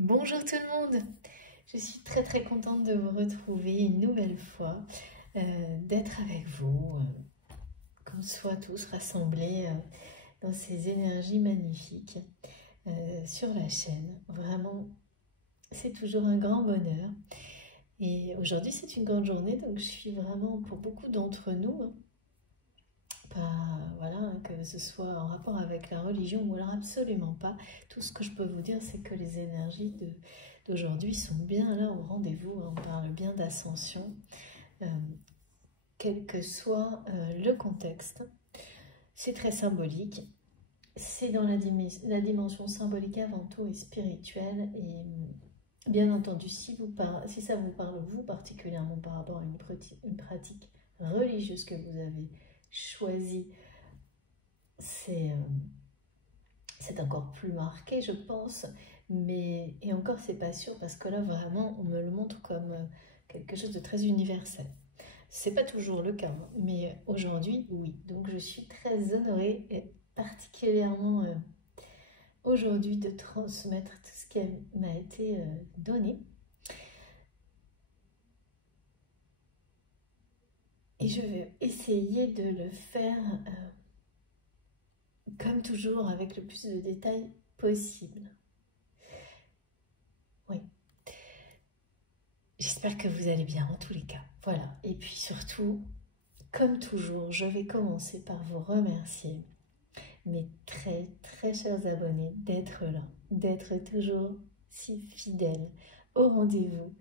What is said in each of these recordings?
Bonjour tout le monde, je suis très contente de vous retrouver une nouvelle fois, d'être avec vous, qu'on soit tous rassemblés dans ces énergies magnifiques sur la chaîne. Vraiment, c'est toujours un grand bonheur. Et aujourd'hui c'est une grande journée, donc je suis vraiment pour beaucoup d'entre nous, voilà, que ce soit en rapport avec la religion ou alors absolument pas. Tout ce que je peux vous dire, c'est que les énergies d'aujourd'hui sont bien là au rendez-vous. On parle bien d'ascension, euh, quel que soit le contexte. C'est très symbolique. C'est dans la dimension symbolique avant tout et spirituelle. Et bien entendu, si ça vous parle, vous particulièrement par rapport à une pratique religieuse que vous avez choisie, c'est encore plus marqué, je pense. Et encore, c'est pas sûr parce que là, vraiment, on me le montre comme quelque chose de très universel. C'est pas toujours le cas, hein, mais aujourd'hui, oui. Donc, je suis très honorée et particulièrement aujourd'hui de transmettre tout ce qui m'a été donné. Et je vais essayer de le faire comme toujours avec le plus de détails possible. Oui. J'espère que vous allez bien en tous les cas. Voilà. Et puis surtout, comme toujours, je vais commencer par vous remercier, mes très chers abonnés, d'être là, d'être toujours si fidèles au rendez-vous,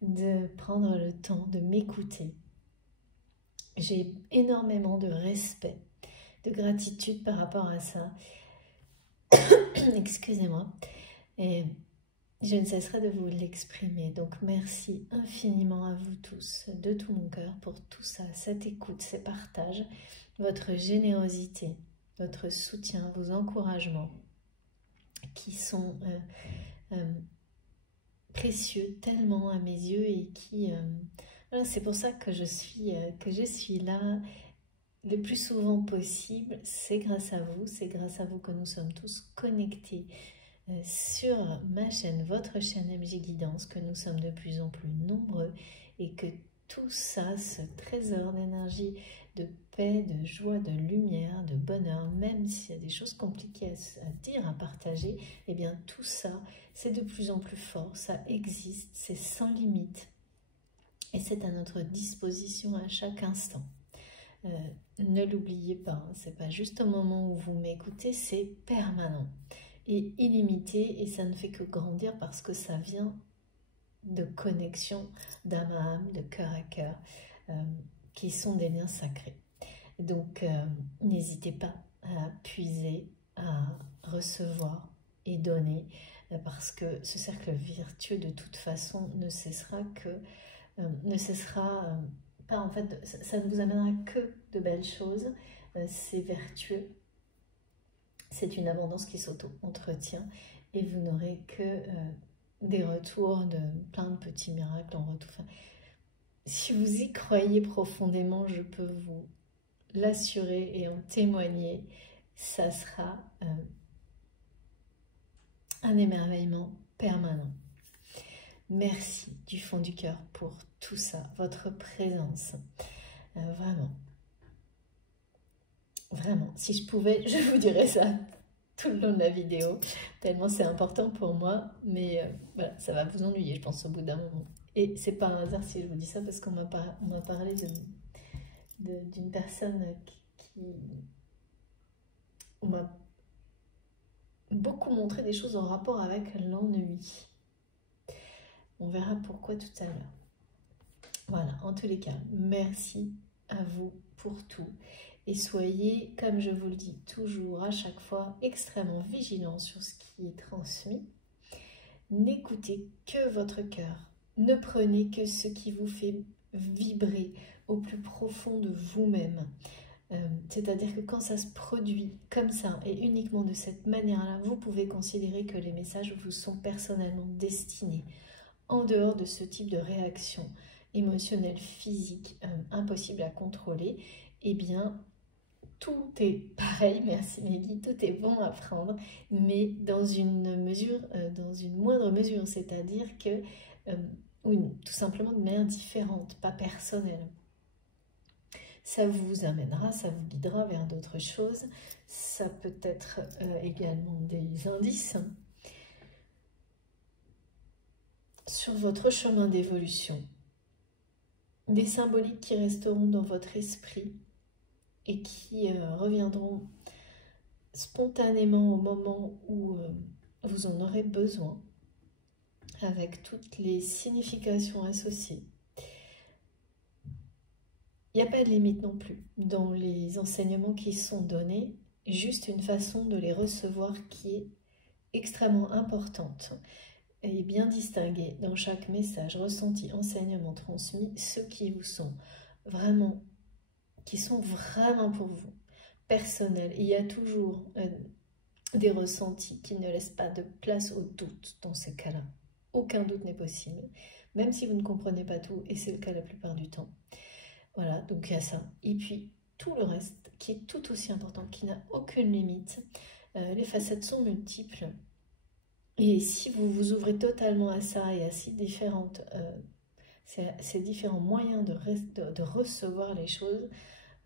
de prendre le temps de m'écouter. J'ai énormément de respect, de gratitude par rapport à ça. Excusez-moi. Et je ne cesserai de vous l'exprimer. Donc merci infiniment à vous tous, de tout mon cœur, pour tout ça, cette écoute, ces partages, votre générosité, votre soutien, vos encouragements, qui sont précieux tellement à mes yeux et qui... voilà, c'est pour ça que je suis là le plus souvent possible. C'est grâce à vous que nous sommes tous connectés sur ma chaîne, votre chaîne MJ Guidance, que nous sommes de plus en plus nombreux et que tout ça, ce trésor d'énergie, de paix, de joie, de lumière, de bonheur, même s'il y a des choses compliquées à dire, à partager, eh bien tout ça, c'est de plus en plus fort, ça existe, c'est sans limite et c'est à notre disposition à chaque instant. Ne l'oubliez pas, hein, c'est pas juste au moment où vous m'écoutez, c'est permanent et illimité, et ça ne fait que grandir parce que ça vient de connexions d'âme à âme, de cœur à cœur, qui sont des liens sacrés. Donc n'hésitez pas à puiser, à recevoir et donner, parce que ce cercle vertueux de toute façon ne cessera pas, en fait, ça ne vous amènera que de belles choses. C'est vertueux. C'est une abondance qui s'auto-entretient et vous n'aurez que des retours de plein de petits miracles en retour. Enfin, si vous y croyez profondément, je peux vous l'assurer et en témoigner, ça sera un émerveillement permanent. Merci du fond du cœur pour tout ça, votre présence. Vraiment. Vraiment, si je pouvais, je vous dirais ça tout le long de la vidéo, tellement c'est important pour moi, mais voilà, ça va vous ennuyer, je pense, au bout d'un moment. Et c'est pas un hasard si je vous dis ça, parce qu'on m'a parlé d'une personne qui m'a beaucoup montré des choses en rapport avec l'ennui. On verra pourquoi tout à l'heure. Voilà, en tous les cas, merci à vous pour tout. Et soyez, comme je vous le dis toujours, à chaque fois, extrêmement vigilants sur ce qui est transmis. N'écoutez que votre cœur. Ne prenez que ce qui vous fait vibrer au plus profond de vous-même. C'est-à-dire que quand ça se produit comme ça et uniquement de cette manière-là, vous pouvez considérer que les messages vous sont personnellement destinés. En dehors de ce type de réaction émotionnelle, physique, impossible à contrôler, eh bien, tout est pareil, merci Meggy, tout est bon à prendre, mais dans une mesure, dans une moindre mesure, c'est-à-dire que, ou tout simplement de manière différente, pas personnelle. Ça vous amènera, ça vous guidera vers d'autres choses, ça peut être également des indices sur votre chemin d'évolution, des symboliques qui resteront dans votre esprit et qui reviendront spontanément au moment où vous en aurez besoin, avec toutes les significations associées. Il n'y a pas de limite non plus dans les enseignements qui sont donnés, juste une façon de les recevoir qui est extrêmement importante et bien distinguer dans chaque message, ressenti, enseignement transmis, ceux qui vous sont vraiment, qui sont vraiment pour vous, personnels. Il y a toujours des ressentis qui ne laissent pas de place au doute dans ces cas-là. Aucun doute n'est possible, même si vous ne comprenez pas tout, et c'est le cas la plupart du temps. Voilà, donc il y a ça. Et puis, tout le reste, qui est tout aussi important, qui n'a aucune limite. Les facettes sont multiples. Et si vous vous ouvrez totalement à ça et à ces différents moyens de recevoir les choses,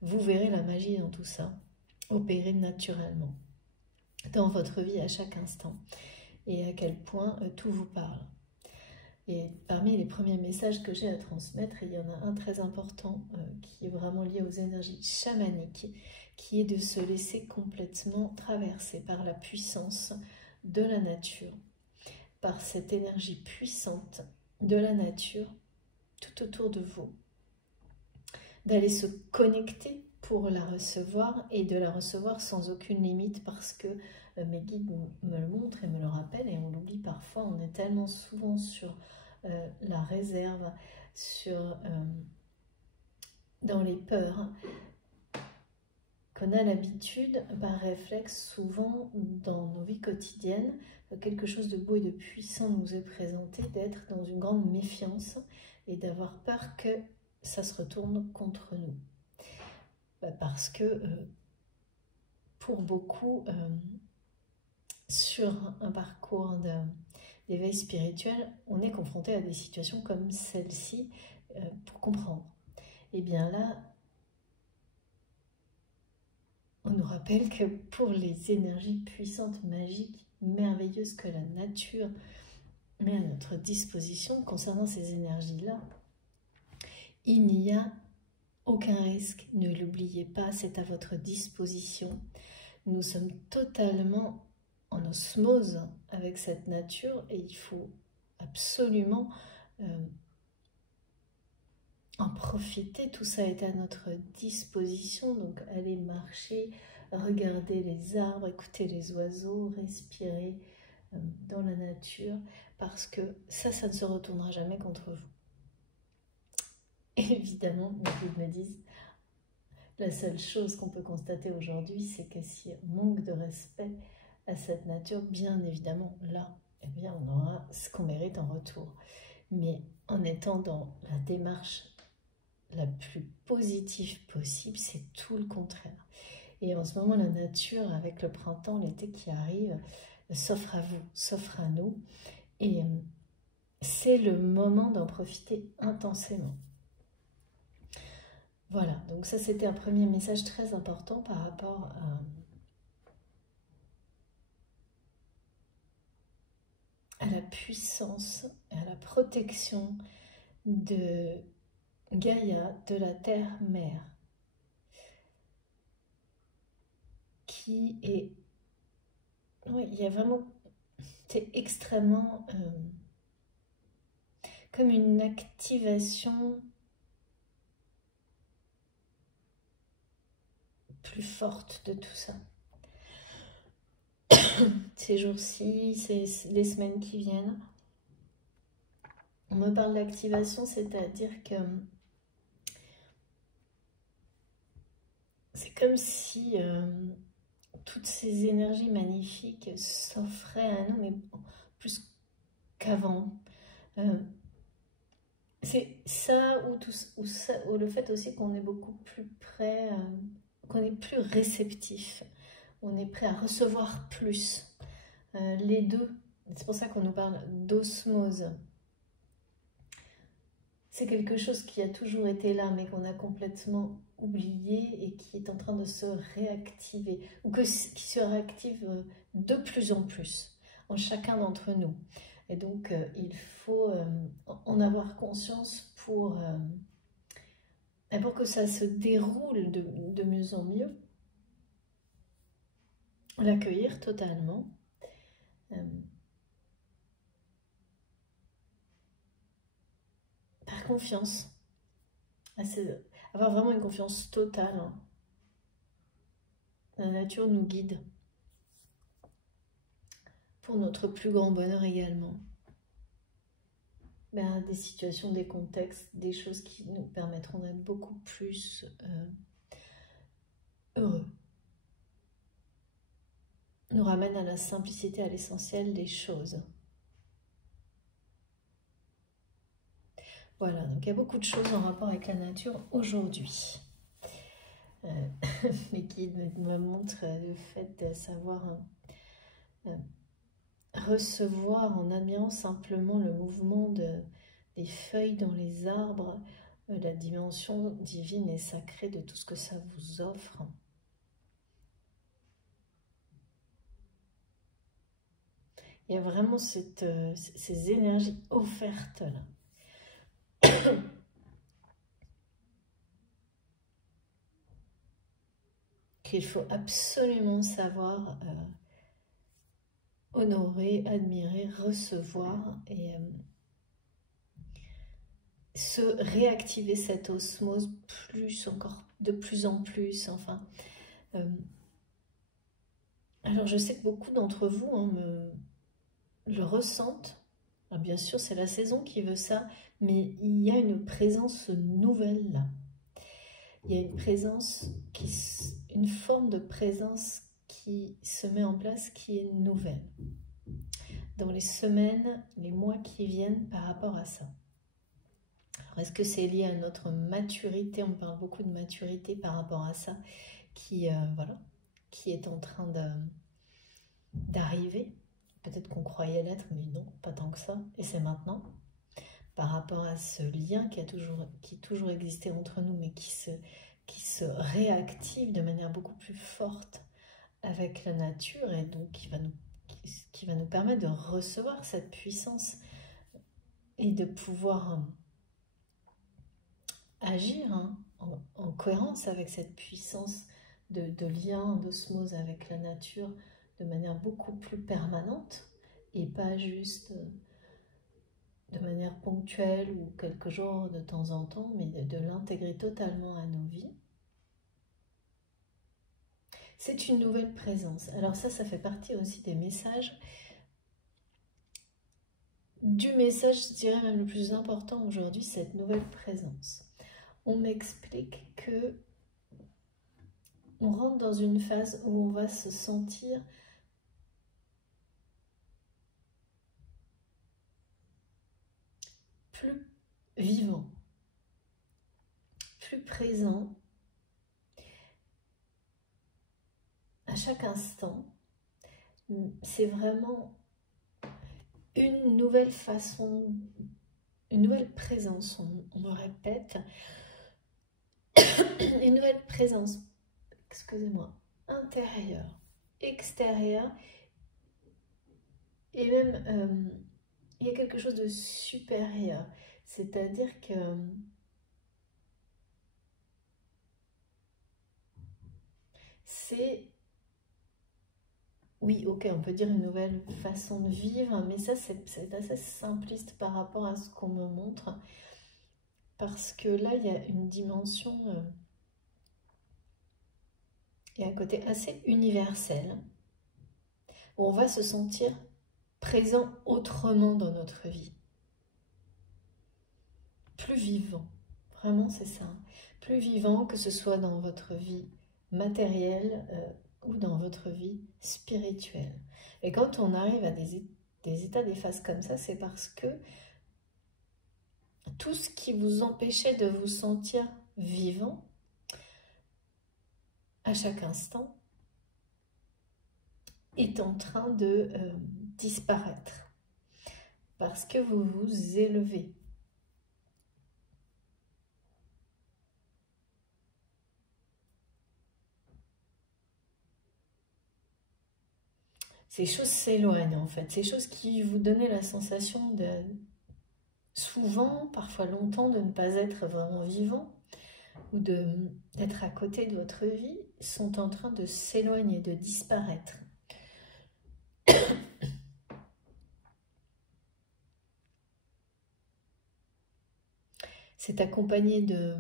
vous verrez la magie dans tout ça, opérer naturellement, dans votre vie à chaque instant. Et à quel point tout vous parle. Et parmi les premiers messages que j'ai à transmettre, il y en a un très important qui est vraiment lié aux énergies chamaniques, qui est de se laisser complètement traverser par la puissance de la nature, par cette énergie puissante de la nature tout autour de vous, d'aller se connecter pour la recevoir et de la recevoir sans aucune limite parce que mes guides me le montrent et me le rappellent et on l'oublie parfois, on est tellement souvent sur la réserve, dans les peurs, qu'on a l'habitude, par réflexe, souvent dans nos vies quotidiennes, quelque chose de beau et de puissant nous est présenté, d'être dans une grande méfiance et d'avoir peur que ça se retourne contre nous. Parce que pour beaucoup, sur un parcours d'éveil spirituel, on est confronté à des situations comme celle-ci pour comprendre. Et bien là, on nous rappelle que pour les énergies puissantes, magiques, merveilleuses que la nature met à notre disposition concernant ces énergies-là, il n'y a aucun risque, ne l'oubliez pas, c'est à votre disposition. Nous sommes totalement en osmose avec cette nature et il faut absolument en profiter. Tout ça est à notre disposition, donc allez marcher, regarder les arbres, écouter les oiseaux, respirer dans la nature, parce que ça ne se retournera jamais contre vous. Évidemment, mes guides me disent, la seule chose qu'on peut constater aujourd'hui, c'est que si on manque de respect à cette nature, bien évidemment, là, eh bien, on aura ce qu'on mérite en retour. Mais en étant dans la démarche la plus positive possible, c'est tout le contraire. Et en ce moment, la nature, avec le printemps, l'été qui arrive, s'offre à vous, s'offre à nous. Et c'est le moment d'en profiter intensément. Voilà, donc ça c'était un premier message très important par rapport à la puissance, à la protection de Gaïa, de la Terre-Mère, qui est... Oui, il y a vraiment... C'est extrêmement... comme une activation plus forte de tout ça. Ces jours-ci, les semaines qui viennent, on me parle d'activation, c'est-à-dire que c'est comme si toutes ces énergies magnifiques s'offraient à nous, mais plus qu'avant. C'est ça ou le fait aussi qu'on est beaucoup plus près qu'on est plus réceptif, on est prêt à recevoir plus. Les deux, c'est pour ça qu'on nous parle d'osmose. C'est quelque chose qui a toujours été là, mais qu'on a complètement oublié et qui est en train de se réactiver, ou qui se réactive de plus en chacun d'entre nous. Et donc, il faut en avoir conscience pour que ça se déroule de mieux en mieux, l'accueillir totalement. Par confiance, avoir vraiment une confiance totale. La nature nous guide pour notre plus grand bonheur également. Des situations, des contextes, des choses qui nous permettront d'être beaucoup plus heureux. Nous ramène à la simplicité, à l'essentiel des choses. Voilà, donc il y a beaucoup de choses en rapport avec la nature aujourd'hui. Mais qui me montrent le fait de savoir recevoir en admirant simplement le mouvement des feuilles dans les arbres, la dimension divine et sacrée de tout ce que ça vous offre. Il y a vraiment ces énergies offertes-là. Qu'il faut absolument savoir honorer, admirer, recevoir et se réactiver cette osmose encore de plus en plus. Enfin, alors je sais que beaucoup d'entre vous le ressentent. Alors bien sûr, c'est la saison qui veut ça, mais il y a une présence nouvelle là. Il y a une présence, une forme de présence qui se met en place qui est nouvelle. Dans les semaines, les mois qui viennent par rapport à ça. Alors est-ce que c'est lié à notre maturité? On parle beaucoup de maturité par rapport à ça, qui est en train d'arriver. Peut-être qu'on croyait l'être, mais non, pas tant que ça. Et c'est maintenant. Par rapport à ce lien qui toujours existé entre nous, mais qui se réactive de manière beaucoup plus forte avec la nature, et donc qui va nous permettre de recevoir cette puissance et de pouvoir agir en cohérence avec cette puissance de lien, d'osmose avec la nature de manière beaucoup plus permanente et pas juste de manière ponctuelle ou quelques jours de temps en temps, mais de l'intégrer totalement à nos vies. C'est une nouvelle présence. Alors ça fait partie aussi des messages. Du message, je dirais même le plus important aujourd'hui, cette nouvelle présence. On m'explique que on rentre dans une phase où on va se sentir plus vivant, plus présent à chaque instant. C'est vraiment une nouvelle façon, une nouvelle présence, on me répète, une nouvelle présence, excusez-moi, intérieure, extérieure, et même il y a quelque chose de supérieur, c'est-à-dire que c'est, oui, ok, on peut dire une nouvelle façon de vivre, mais ça c'est assez simpliste par rapport à ce qu'on me montre, parce que là il y a une dimension et un côté assez universel, où on va se sentir présent autrement dans notre vie. Plus vivant, vraiment c'est ça. Plus vivant, que ce soit dans votre vie matérielle ou dans votre vie spirituelle. Et quand on arrive à des états, des phases comme ça, c'est parce que tout ce qui vous empêchait de vous sentir vivant à chaque instant, est en train de disparaître parce que vous vous élevez. Ces choses s'éloignent en fait, ces choses qui vous donnaient la sensation de souvent, parfois longtemps, de ne pas être vraiment vivant ou d'être à côté de votre vie, sont en train de s'éloigner, de disparaître. C'est accompagné de...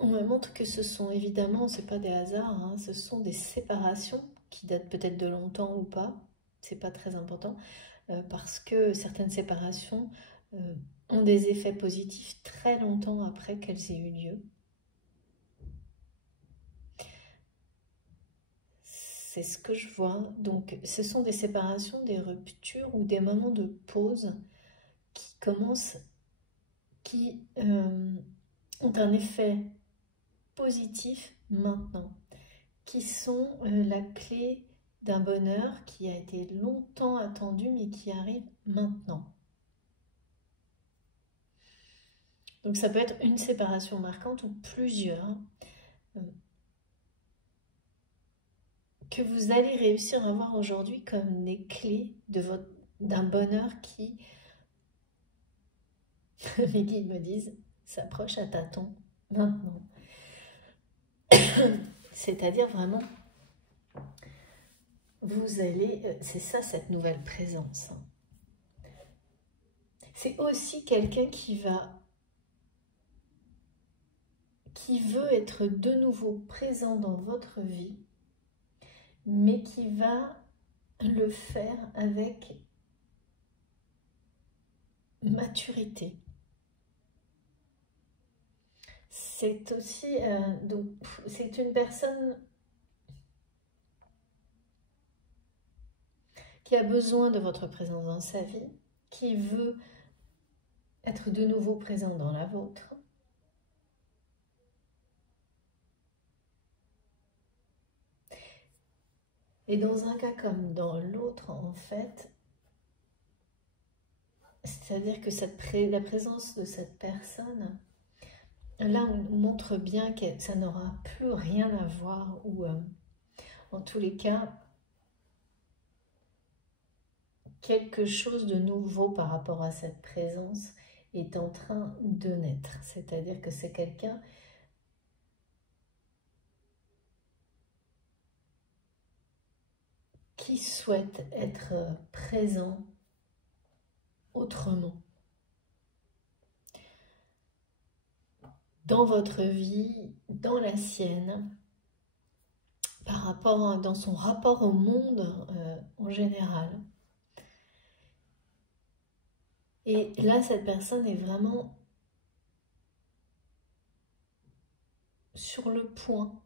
On me montre que ce sont évidemment, c'est pas des hasards, hein, ce sont des séparations qui datent peut-être de longtemps ou pas, c'est pas très important, parce que certaines séparations ont des effets positifs très longtemps après qu'elles aient eu lieu. C'est ce que je vois. Donc, ce sont des séparations, des ruptures ou des moments de pause qui commencent, qui ont un effet positif maintenant, qui sont la clé d'un bonheur qui a été longtemps attendu mais qui arrive maintenant. Donc ça peut être une séparation marquante ou plusieurs que vous allez réussir à voir aujourd'hui comme les clés d'un bonheur qui, mes guides me disent, s'approche à tâtons maintenant. C'est-à-dire vraiment, vous allez, c'est ça cette nouvelle présence. C'est aussi quelqu'un qui veut être de nouveau présent dans votre vie, mais qui va le faire avec maturité. C'est aussi, donc, c'est une personne qui a besoin de votre présence dans sa vie, qui veut être de nouveau présent dans la vôtre. Et dans un cas comme dans l'autre, en fait, c'est-à-dire que la présence de cette personne, là, on montre bien que ça n'aura plus rien à voir, ou en tous les cas, quelque chose de nouveau par rapport à cette présence est en train de naître. C'est-à-dire que c'est quelqu'un qui souhaite être présent autrement dans votre vie, dans la sienne, dans son rapport au monde en général. Et là, cette personne est vraiment sur le point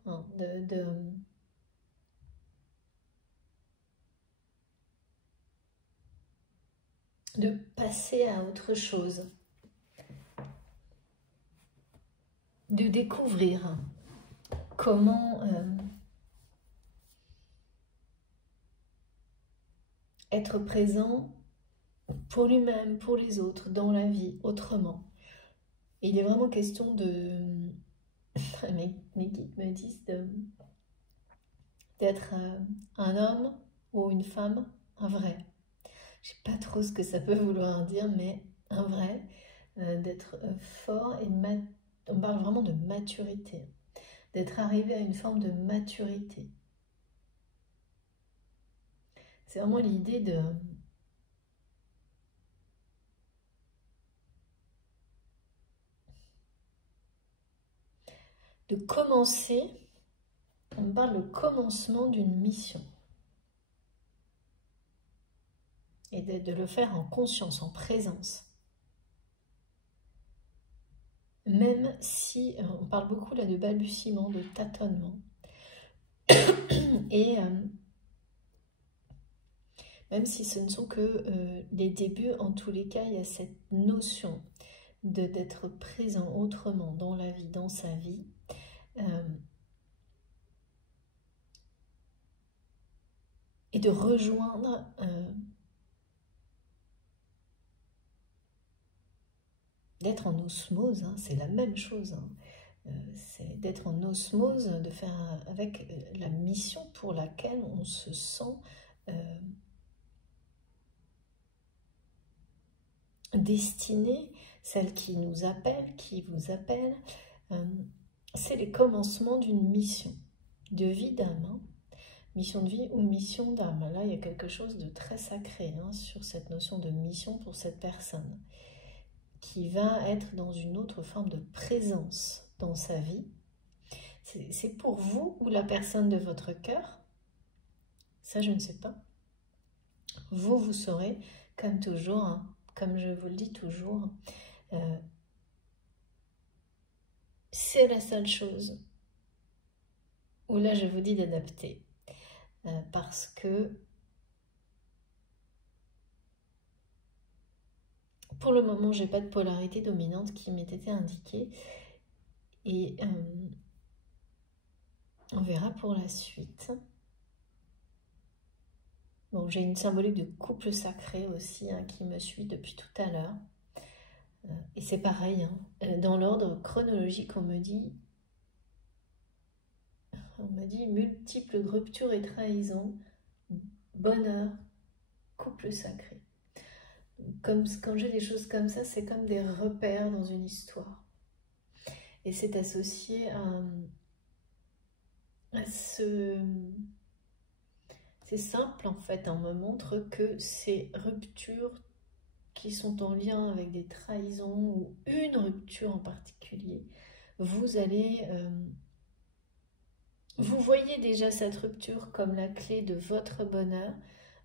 de passer à autre chose, de découvrir comment être présent pour lui-même, pour les autres, dans la vie, autrement. Et il est vraiment question de... mes guides me disent d'être un homme ou une femme, un vrai. Je ne sais pas trop ce que ça peut vouloir dire, mais un vrai, d'être fort et on parle vraiment de maturité, d'être arrivé à une forme de maturité. C'est vraiment l'idée de commencer, on parle de commencement d'une mission. Et de le faire en conscience, en présence. Même si, on parle beaucoup là de balbutiement, de tâtonnement. Et même si ce ne sont que les débuts, en tous les cas, il y a cette notion d'être présent autrement dans la vie, dans sa vie, et de rejoindre d'être en osmose, hein, c'est la même chose, hein. C'est d'être en osmose, de faire avec la mission pour laquelle on se sent destiné, celle qui nous appelle, qui vous appelle. C'est les commencements d'une mission de vie d'âme, hein. Mission de vie ou mission d'âme. Là, il y a quelque chose de très sacré, hein, sur cette notion de mission pour cette personne qui va être dans une autre forme de présence dans sa vie. C'est pour vous ou la personne de votre cœur? Ça, je ne sais pas. Vous, vous saurez, comme toujours, hein, comme je vous le dis toujours, c'est la seule chose où là, je vous dis d'adapter. Parce que pour le moment, j'ai pas de polarité dominante qui m'ait été indiquée. Et on verra pour la suite. Bon, j'ai une symbolique de couple sacré aussi, hein, qui me suit depuis tout à l'heure. Et c'est pareil, hein, dans l'ordre chronologique, on me dit multiples ruptures et trahisons, bonheur, couple sacré. Comme quand j'ai des choses comme ça, c'est comme des repères dans une histoire. Et c'est associé à ce... C'est simple en fait, on me montre que ces ruptures qui sont en lien avec des trahisons ou une rupture en particulier, vous allez... vous voyez déjà cette rupture comme la clé de votre bonheur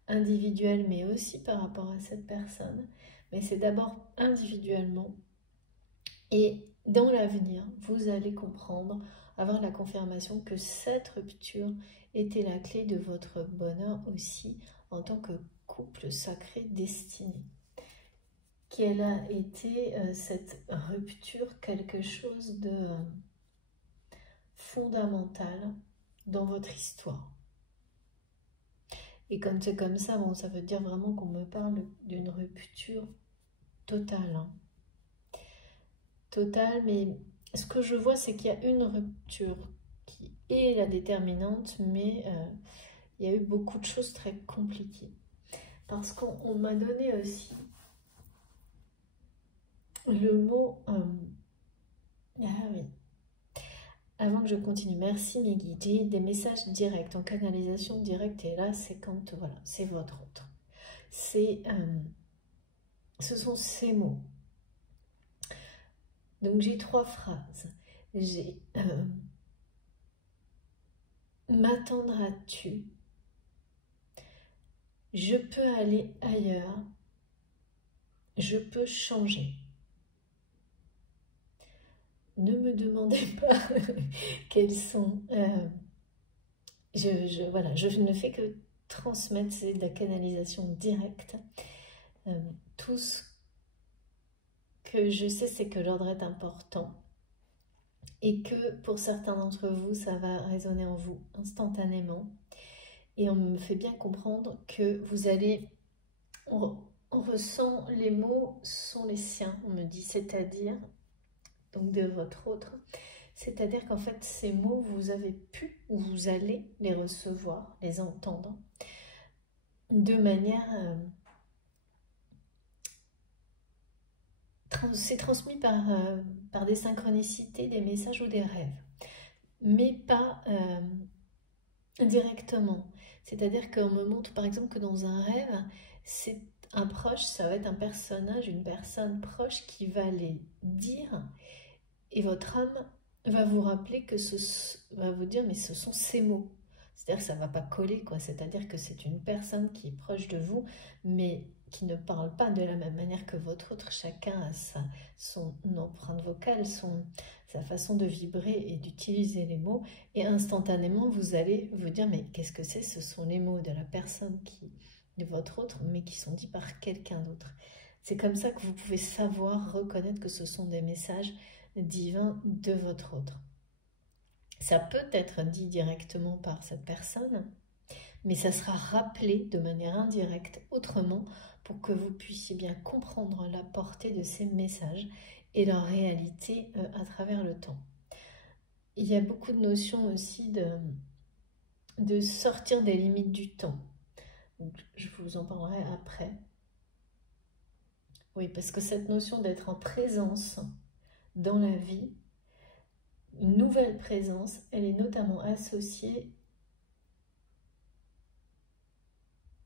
individuel, mais aussi par rapport à cette personne. Mais c'est d'abord individuellement. Et dans l'avenir, vous allez comprendre, avoir la confirmation que cette rupture était la clé de votre bonheur aussi en tant que couple sacré destiné. Quelle a été cette rupture, quelque chose de fondamental dans votre histoire. Et comme c'est comme ça, bon, ça veut dire vraiment qu'on me parle d'une rupture totale, hein. Totale, mais ce que je vois, c'est qu'il y a une rupture qui est la déterminante, mais il y a eu beaucoup de choses très compliquées. Parce qu'on m'a donné aussi le mot... ah oui. Avant que je continue, merci mes guides. J'ai des messages directs, en canalisation directe, et là, c'est quand, voilà, c'est votre autre. Ce sont ces mots. Donc j'ai 3 phrases. J'ai m'attendras-tu? Je peux aller ailleurs. Je peux changer. Ne me demandez pas quels sont... voilà, je ne fais que transmettre, c'est de la canalisation directe. Tout ce que je sais, c'est que l'ordre est important et que pour certains d'entre vous, ça va résonner en vous instantanément. Et on me fait bien comprendre que vous allez... On ressent les mots sont les siens, on me dit, c'est-à-dire, donc de votre autre, c'est-à-dire qu'en fait, ces mots, vous avez pu ou vous allez les recevoir, les entendre de manière... c'est transmis par des synchronicités, des messages ou des rêves, mais pas directement. C'est-à-dire qu'on me montre par exemple que dans un rêve, c'est un proche, ça va être un personnage, une personne proche qui va les dire, et votre âme va vous rappeler que va vous dire mais ce sont ces mots. C'est-à-dire que ça ne va pas coller, quoi. C'est-à-dire que c'est une personne qui est proche de vous, mais qui ne parle pas de la même manière que votre autre. Chacun a son empreinte vocale, sa façon de vibrer et d'utiliser les mots. Et instantanément, vous allez vous dire, mais qu'est-ce que c'est? Ce sont les mots de la personne de votre autre, mais qui sont dits par quelqu'un d'autre. C'est comme ça que vous pouvez savoir, reconnaître que ce sont des messages divins de votre autre. Ça peut être dit directement par cette personne, mais ça sera rappelé de manière indirecte, autrement, pour que vous puissiez bien comprendre la portée de ces messages et leur réalité à travers le temps. Il y a beaucoup de notions aussi de sortir des limites du temps. Donc, je vous en parlerai après. Oui, parce que cette notion d'être en présence dans la vie, une nouvelle présence, elle est notamment associée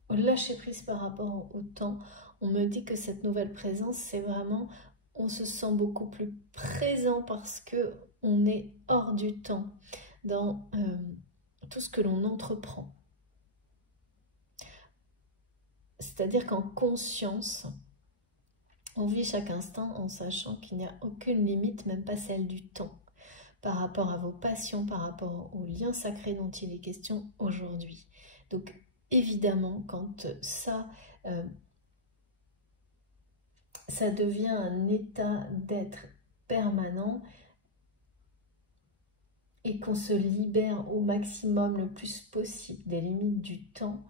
au lâcher-prise par rapport au temps. On me dit que cette nouvelle présence, c'est vraiment, on se sent beaucoup plus présent parce que on est hors du temps dans tout ce que l'on entreprend. C'est-à-dire qu'en conscience, on vit chaque instant en sachant qu'il n'y a aucune limite, même pas celle du temps, par rapport à vos passions, par rapport aux liens sacrés dont il est question aujourd'hui. Donc évidemment, quand ça devient un état d'être permanent et qu'on se libère au maximum le plus possible des limites du temps,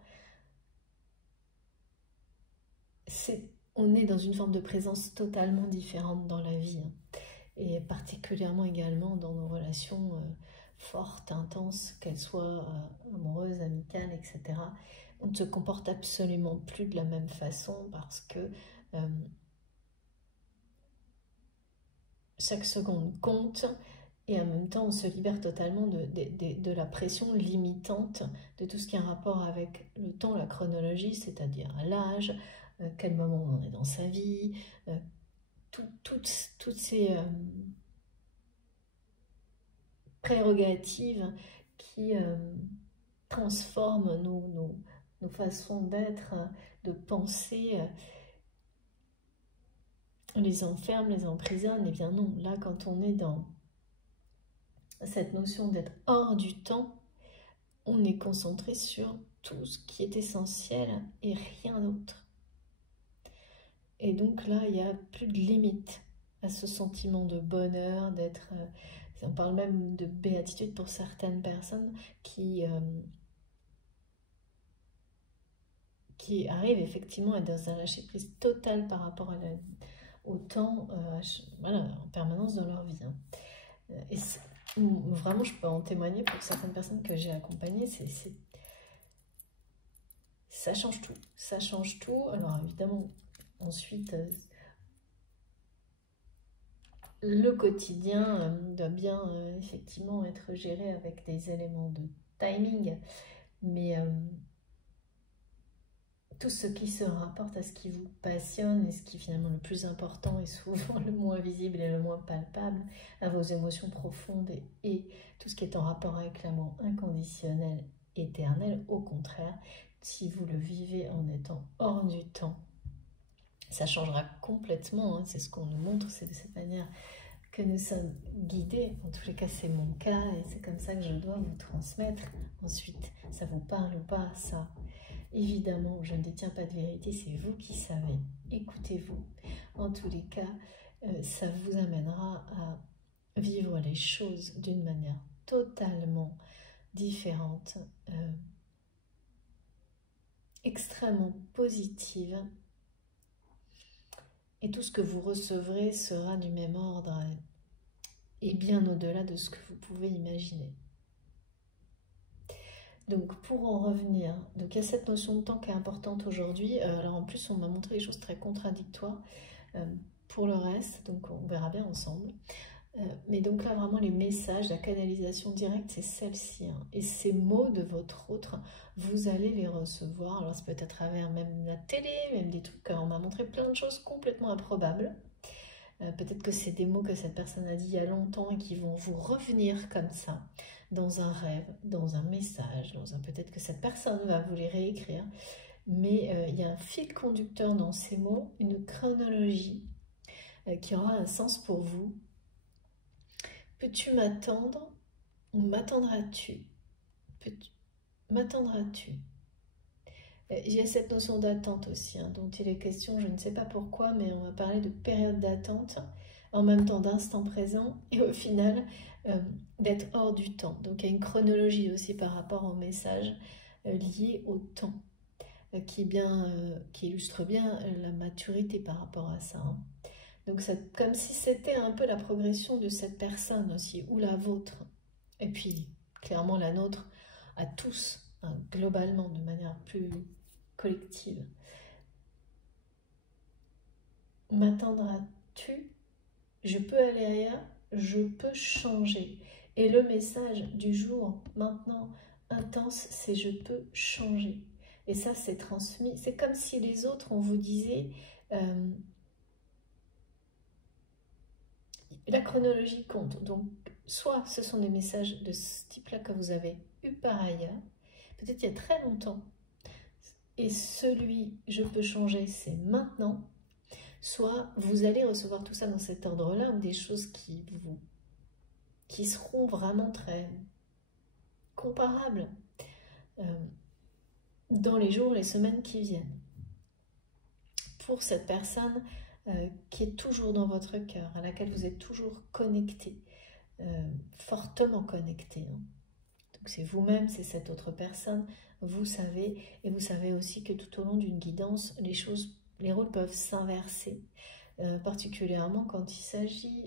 on est dans une forme de présence totalement différente dans la vie, et particulièrement également dans nos relations fortes, intenses, qu'elles soient amoureuses, amicales, etc. On ne se comporte absolument plus de la même façon parce que chaque seconde compte et en même temps on se libère totalement de la pression limitante de tout ce qui a un rapport avec le temps, la chronologie, c'est-à-dire l'âge, quel moment on en est dans sa vie, toutes ces prérogatives qui transforment nos façons d'être, de penser, les enferment, les emprisonnent. Eh bien non, là quand on est dans cette notion d'être hors du temps, on est concentré sur tout ce qui est essentiel et rien d'autre. Et donc là, il n'y a plus de limite à ce sentiment de bonheur, d'être... on parle même de béatitude pour certaines personnes qui arrivent effectivement à être dans un lâcher-prise total par rapport au temps, voilà, en permanence dans leur vie. Et vraiment, je peux en témoigner pour certaines personnes que j'ai accompagnées, ça change tout. Ça change tout. Alors évidemment, ensuite, le quotidien doit bien effectivement être géré avec des éléments de timing, mais tout ce qui se rapporte à ce qui vous passionne et ce qui est finalement le plus important et souvent le moins visible et le moins palpable, à vos émotions profondes et tout ce qui est en rapport avec l'amour inconditionnel, éternel, au contraire, si vous le vivez en étant hors du temps, ça changera complètement, c'est ce qu'on nous montre, c'est de cette manière que nous sommes guidés. En tous les cas, c'est mon cas et c'est comme ça que je dois vous transmettre. Ensuite, ça vous parle ou pas, ça, évidemment, je ne détiens pas de vérité, c'est vous qui savez. Écoutez-vous. En tous les cas, ça vous amènera à vivre les choses d'une manière totalement différente, extrêmement positive. Et tout ce que vous recevrez sera du même ordre et bien au-delà de ce que vous pouvez imaginer. Donc pour en revenir, donc il y a cette notion de temps qui est importante aujourd'hui. Alors en plus on m'a montré des choses très contradictoires pour le reste, donc on verra bien ensemble. Mais donc là vraiment les messages, la canalisation directe, c'est celle-ci. Et ces mots de votre autre, vous allez les recevoir. Alors c'est peut-être à travers même la télé, même des trucs, on m'a montré plein de choses complètement improbables. Peut-être que c'est des mots que cette personne a dit il y a longtemps et qui vont vous revenir comme ça, dans un rêve, dans un message, peut-être que cette personne va vous les réécrire. Mais il y a un fil conducteur dans ces mots, une chronologie qui aura un sens pour vous. Peux-tu m'attendre ou m'attendras-tu? M'attendras-tu? Il y a cette notion d'attente aussi, dont il est question, je ne sais pas pourquoi, mais on va parler de période d'attente, en même temps d'instant présent, et au final, d'être hors du temps. Donc il y a une chronologie aussi par rapport au message lié au temps, qui illustre bien la maturité par rapport à ça. Hein. Donc, comme si c'était un peu la progression de cette personne aussi, ou la vôtre. Et puis, clairement, la nôtre à tous, hein, globalement, de manière plus collective. M'attendras-tu? Je peux aller ailleurs, je peux changer. Et le message du jour, maintenant, intense, c'est je peux changer. Et ça, c'est transmis. C'est comme si les autres, on vous disait, la chronologie compte. Donc, soit ce sont des messages de ce type-là que vous avez eu par ailleurs, peut-être il y a très longtemps, et celui je peux changer, c'est maintenant. Soit vous allez recevoir tout ça dans cet ordre-là, ou des choses qui seront vraiment très comparables dans les jours, les semaines qui viennent. Pour cette personne qui est toujours dans votre cœur, à laquelle vous êtes toujours connecté, fortement connecté. Hein. Donc c'est vous-même, c'est cette autre personne, vous savez, et vous savez aussi que tout au long d'une guidance, les rôles peuvent s'inverser, particulièrement quand il s'agit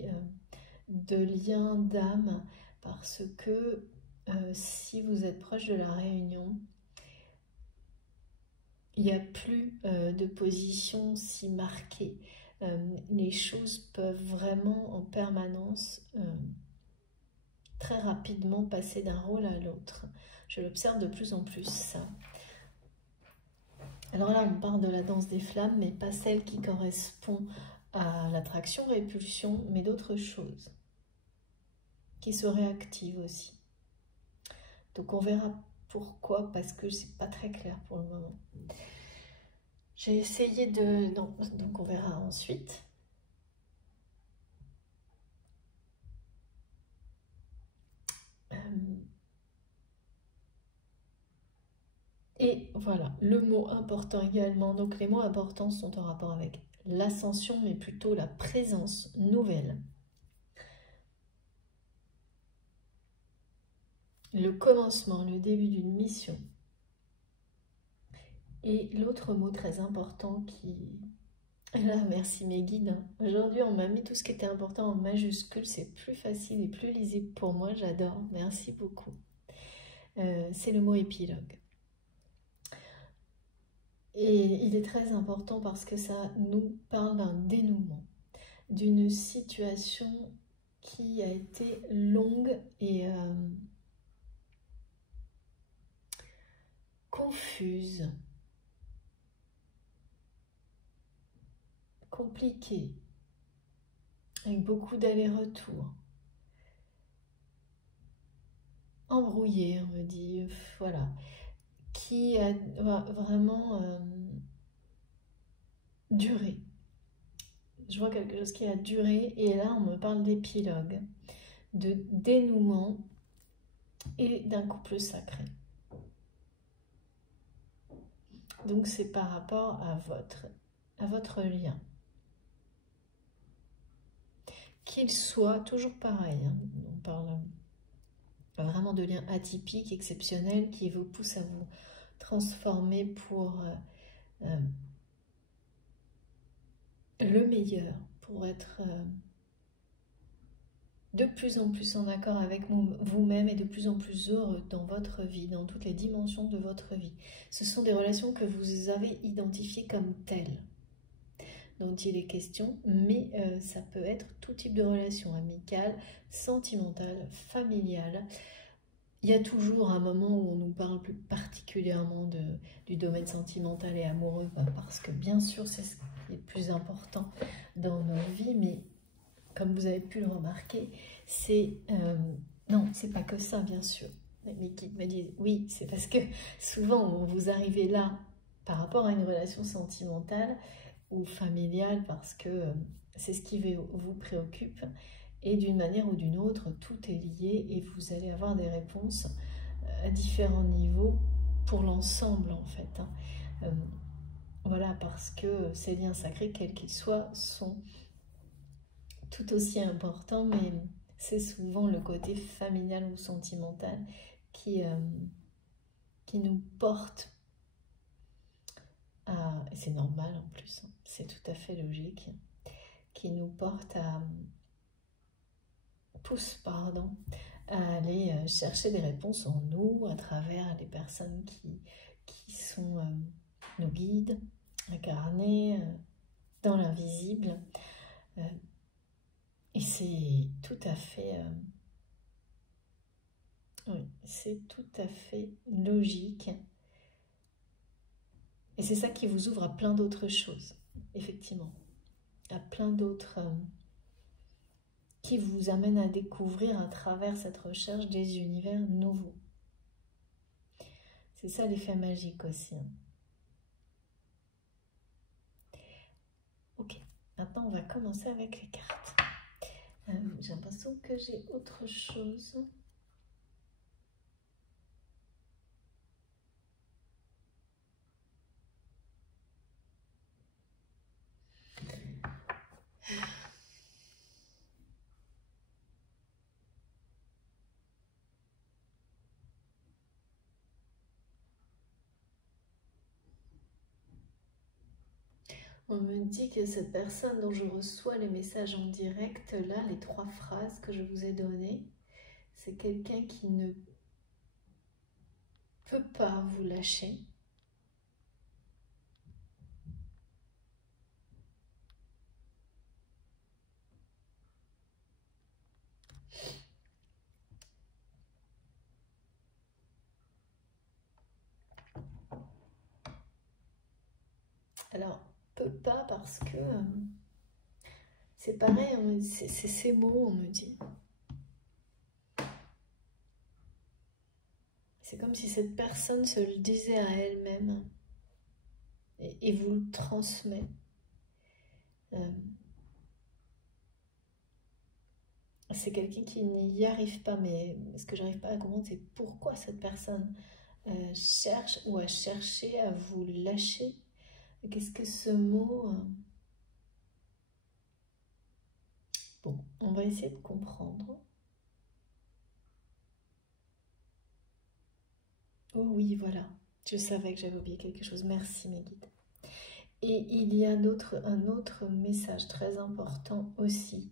de liens d'âme, parce que si vous êtes proche de la réunion, il n'y a plus de position si marquée. Les choses peuvent vraiment en permanence très rapidement passer d'un rôle à l'autre. Je l'observe de plus en plus, ça. Alors là, on parle de la danse des flammes, mais pas celle qui correspond à l'attraction-répulsion, mais d'autres choses qui seraient actives aussi. Donc on verra pourquoi, parce que c'est pas très clair pour le moment. J'ai essayé de... Donc on verra ensuite. Et voilà, le mot important également. Donc les mots importants sont en rapport avec l'ascension, mais plutôt la présence nouvelle. Le commencement, le début d'une mission. Et l'autre mot très important qui... Et là, merci mes guides. Aujourd'hui, on m'a mis tout ce qui était important en majuscule. C'est plus facile et plus lisible pour moi. J'adore. Merci beaucoup. C'est le mot épilogue. Et il est très important parce que ça nous parle d'un dénouement, d'une situation qui a été longue et confuse, compliquée, avec beaucoup d'allers-retours, embrouillée, on me dit, voilà, qui a vraiment duré. Je vois quelque chose qui a duré et là on me parle d'épilogue, de dénouement et d'un couple sacré. Donc c'est par rapport à votre lien. Qu'il soit toujours pareil, hein, on parle vraiment de liens atypiques, exceptionnels, qui vous poussent à vous transformer pour le meilleur, pour être de plus en plus en accord avec vous-même et de plus en plus heureux dans votre vie, dans toutes les dimensions de votre vie. Ce sont des relations que vous avez identifiées comme telles, dont il est question, mais ça peut être tout type de relation, amicale, sentimentale, familiale. Il y a toujours un moment où on nous parle plus particulièrement du domaine sentimental et amoureux, parce que bien sûr c'est ce qui est le plus important dans nos vies, mais comme vous avez pu le remarquer, c'est non, c'est pas que ça, bien sûr. Mes guides me disent oui, c'est parce que souvent vous arrivez là par rapport à une relation sentimentale ou familiale, parce que c'est ce qui vous préoccupe, et d'une manière ou d'une autre, tout est lié et vous allez avoir des réponses à différents niveaux pour l'ensemble en fait. Hein. Voilà, parce que ces liens sacrés, quels qu'ils soient, sont tout aussi important, mais c'est souvent le côté familial ou sentimental qui qui nous porte à, et c'est normal en plus, c'est tout à fait logique, qui nous porte à, pousse, pardon, à aller chercher des réponses en nous à travers les personnes qui sont nos guides, incarnés dans l'invisible. Et c'est tout à fait, oui, c'est tout à fait logique. Et c'est ça qui vous ouvre à plein d'autres choses, effectivement, à plein d'autres, qui vous amène à découvrir à travers cette recherche des univers nouveaux. C'est ça l'effet magique aussi. Ok, maintenant on va commencer avec les cartes. J'ai l'impression que j'ai autre chose. On me dit que cette personne dont je reçois les messages en direct, là, les 3 phrases que je vous ai données, c'est quelqu'un qui ne peut pas vous lâcher. Alors, peut pas parce que c'est pareil, c'est ces mots, on me dit. C'est comme si cette personne se le disait à elle-même et vous le transmet. C'est quelqu'un qui n'y arrive pas, mais ce que j'arrive pas à comprendre, c'est pourquoi cette personne cherche ou a cherché à vous lâcher. Qu'est-ce que ce mot... Bon, on va essayer de comprendre. Oh oui, voilà. Je savais que j'avais oublié quelque chose. Merci mes guides. Et il y a un autre message très important aussi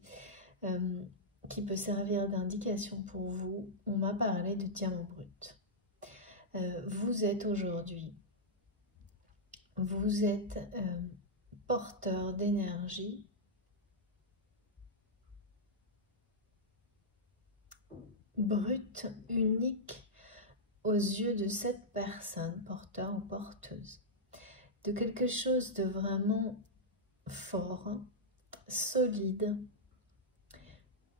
qui peut servir d'indication pour vous. On m'a parlé de diamant brut. Vous êtes aujourd'hui, vous êtes porteur d'énergie brute, unique aux yeux de cette personne, porteur ou porteuse, de quelque chose de vraiment fort, solide,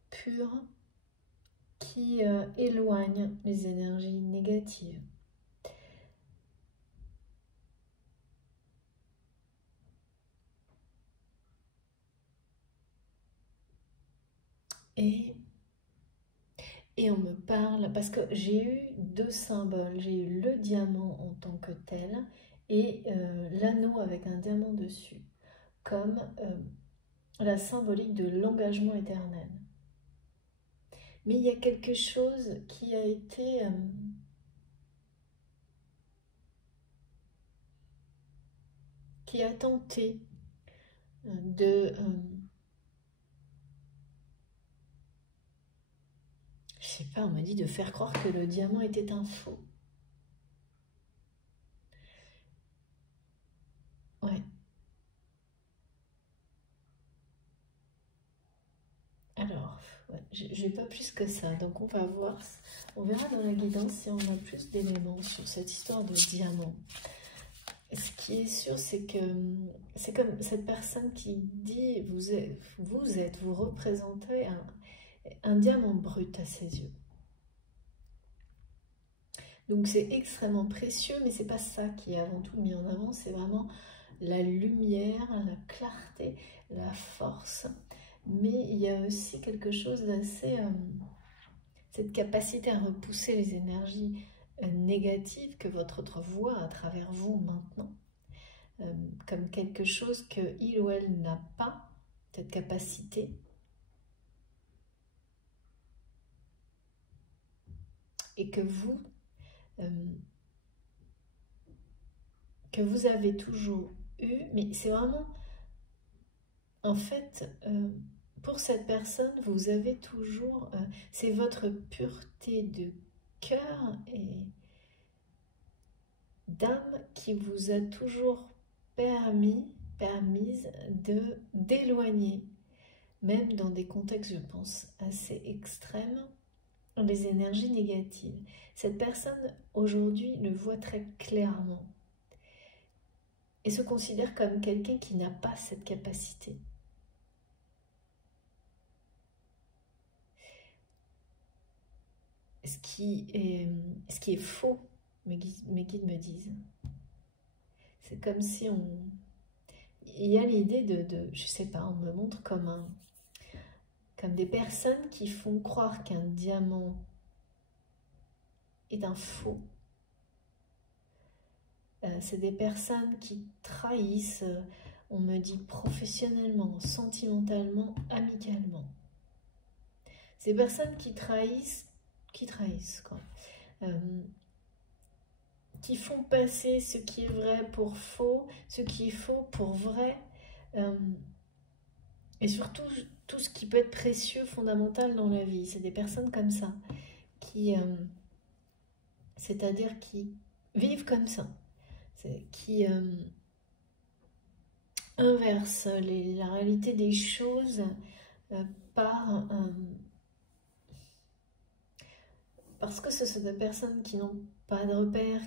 pur, qui éloigne les énergies négatives. Et on me parle, parce que j'ai eu 2 symboles, j'ai eu le diamant en tant que tel et l'anneau avec un diamant dessus, comme la symbolique de l'engagement éternel. Mais il y a quelque chose qui a été... qui a tenté de... je sais pas, on m'a dit de faire croire que le diamant était un faux. Ouais. Alors, ouais, j'ai pas plus que ça, donc on va voir, on verra dans la guidance si on a plus d'éléments sur cette histoire de diamant. Ce qui est sûr, c'est que c'est comme cette personne qui dit, vous représentez un diamant brut à ses yeux. Donc c'est extrêmement précieux, mais c'est pas ça qui est avant tout mis en avant, c'est vraiment la lumière, la clarté, la force. Mais il y a aussi quelque chose d'assez... cette capacité à repousser les énergies négatives que votre autre voit à travers vous maintenant, comme quelque chose qu'il ou elle n'a pas, cette capacité. Et que vous, que vous avez toujours eu, mais c'est vraiment, en fait, pour cette personne, vous avez toujours, c'est votre pureté de cœur et d'âme qui vous a toujours permise d'éloigner, même dans des contextes, je pense, assez extrêmes, les énergies négatives. Cette personne, aujourd'hui, le voit très clairement et se considère comme quelqu'un qui n'a pas cette capacité. Ce qui est faux, mes guides me disent. C'est comme si il y a l'idée je sais pas, on me montre comme des personnes qui font croire qu'un diamant est un faux. C'est des personnes qui trahissent, on me dit professionnellement, sentimentalement, amicalement. C'est des personnes qui trahissent quoi. Qui font passer ce qui est vrai pour faux, ce qui est faux pour vrai, et surtout tout ce qui peut être précieux, fondamental dans la vie. C'est des personnes comme ça, c'est-à-dire qui vivent comme ça, qui inversent la réalité des choses parce que ce sont des personnes qui n'ont pas de repères,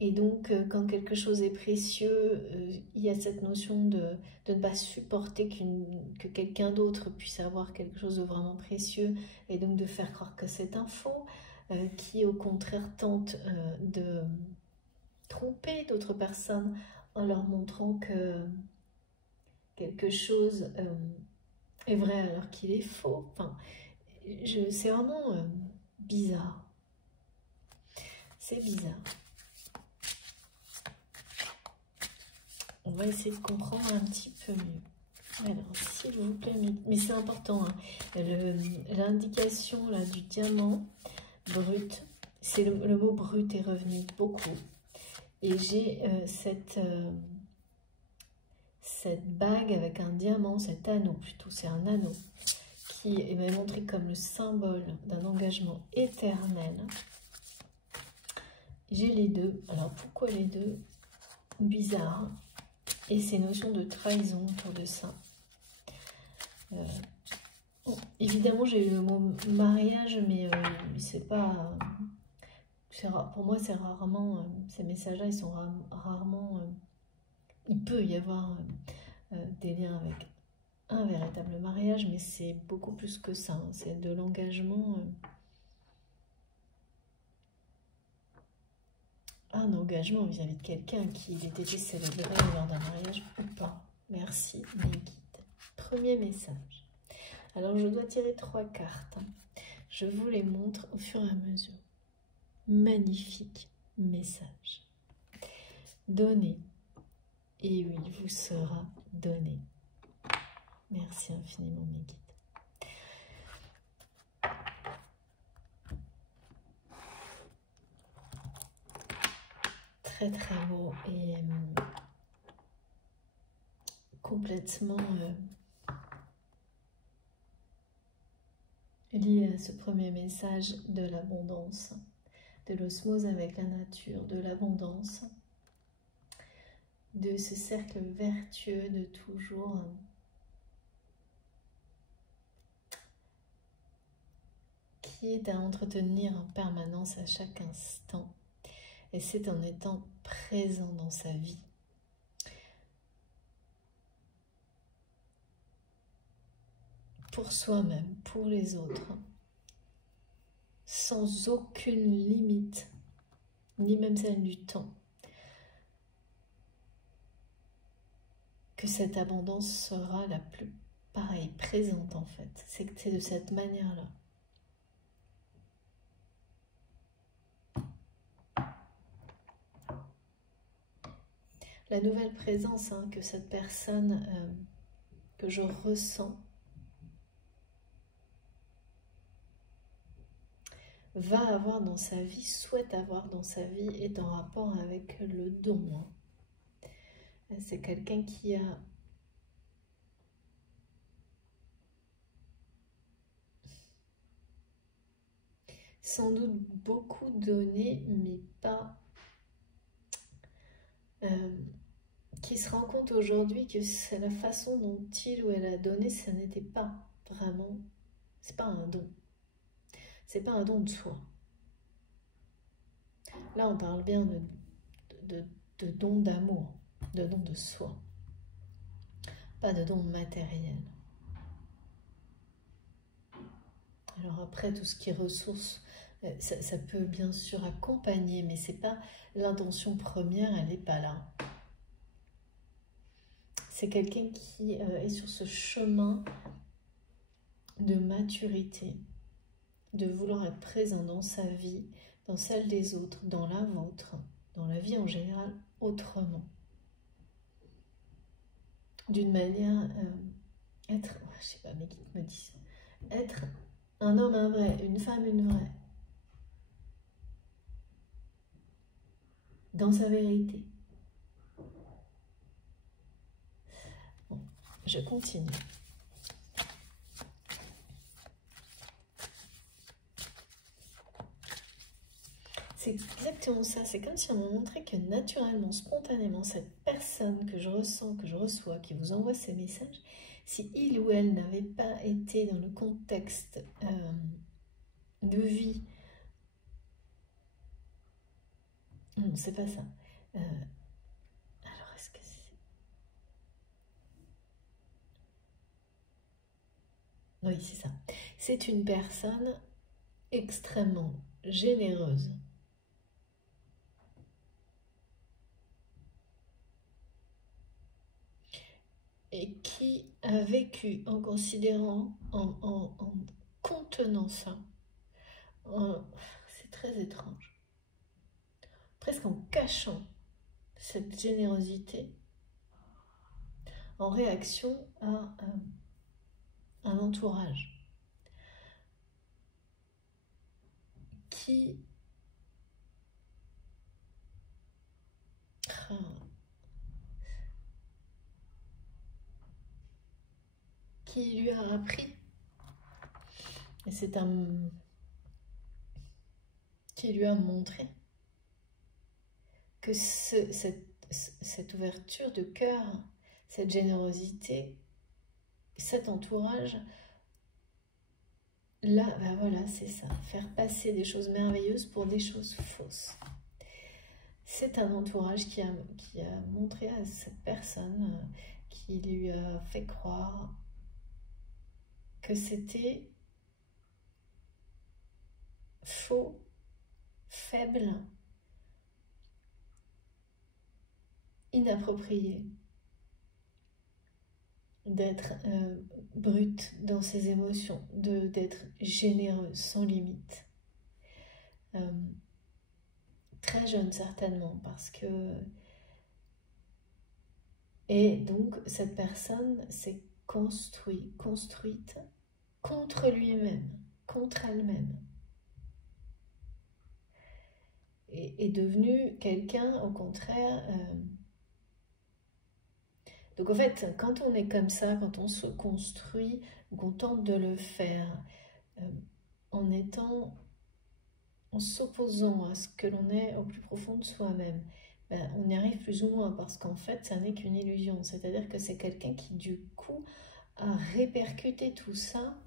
et donc quand quelque chose est précieux, il y a cette notion de ne pas supporter que quelqu'un d'autre puisse avoir quelque chose de vraiment précieux, et donc de faire croire que c'est un faux, qui au contraire tente de tromper d'autres personnes en leur montrant que quelque chose est vrai alors qu'il est faux. Enfin, c'est vraiment bizarre. C'est bizarre. On va essayer de comprendre un petit peu mieux. Alors, s'il vous plaît, mais c'est important, hein, l'indication là du diamant brut, c'est le mot brut est revenu beaucoup. Et j'ai cette bague avec un diamant, cet anneau plutôt, c'est un anneau qui est montré comme le symbole d'un engagement éternel. J'ai les deux. Alors pourquoi les deux? Bizarre. Et ces notions de trahison autour de ça. Bon, évidemment, j'ai eu le mot mariage, mais c'est pas... pour moi, c'est rarement... ces messages-là, ils sont rarement... il peut y avoir des liens avec un véritable mariage, mais c'est beaucoup plus que ça. Hein. C'est de l'engagement... un engagement vis-à-vis de quelqu'un qui était célébré lors d'un mariage ou pas. Merci, mes guides. Premier message. Alors, je dois tirer 3 cartes. Je vous les montre au fur et à mesure. Magnifique message. Donnez, et oui, vous sera donné. Merci infiniment, mes guides. Très très beau et complètement lié à ce premier message de l'abondance, de l'osmose avec la nature, de l'abondance, de ce cercle vertueux de toujours qui est à entretenir en permanence à chaque instant. Et c'est en étant présent dans sa vie. Pour soi-même, pour les autres, sans aucune limite, ni même celle du temps, que cette abondance sera la plus présente en fait. C'est de cette manière-là. La nouvelle présence que cette personne, que je ressens, va avoir dans sa vie, souhaite avoir dans sa vie, est en rapport avec le don. C'est quelqu'un qui a sans doute beaucoup donné, mais pas... qui se rend compte aujourd'hui que c'est la façon dont il ou elle a donné, ça n'était pas vraiment... C'est pas un don. C'est pas un don de soi. Là, on parle bien de don d'amour, de don de soi. Pas de don matériel. Alors après, tout ce qui est ressources, ça peut bien sûr accompagner, mais c'est pas l'intention première, elle n'est pas là. C'est quelqu'un qui est sur ce chemin de maturité, de vouloir être présent dans sa vie, dans celle des autres, dans la vôtre, dans la vie en général, autrement. D'une manière, être, je sais pas, mes guides me disent, être un homme, un vrai, une femme, une vraie, dans sa vérité. Bon, je continue. C'est exactement ça, c'est comme si on me montrait que naturellement, spontanément, cette personne que je ressens, que je reçois, qui vous envoie ces messages, si il ou elle n'avait pas été dans le contexte de vie, non, c'est pas ça. Alors, est-ce que c'est... Oui, c'est ça. C'est une personne extrêmement généreuse. Et qui a vécu en considérant, en contenant ça. C'est très étrange. Presque en cachant cette générosité en réaction à un entourage qui lui a appris, et c'est qui lui a montré que cette ouverture de cœur, cette générosité, cet entourage, là, ben voilà, c'est ça, faire passer des choses merveilleuses pour des choses fausses. C'est un entourage qui a montré à cette personne, qui lui a fait croire que c'était faux, faible, inapproprié d'être brute dans ses émotions, d'être généreuse, sans limite. Très jeune certainement, parce que... Et donc cette personne s'est construite contre lui-même, contre elle-même. Et est devenue quelqu'un, au contraire... Donc en fait, quand on est comme ça, quand on se construit, ou qu'on tente de le faire, en s'opposant à ce que l'on est au plus profond de soi-même, ben, on y arrive plus ou moins, parce qu'en fait, ça n'est qu'une illusion. C'est-à-dire que c'est quelqu'un qui, du coup, a répercuté tout ça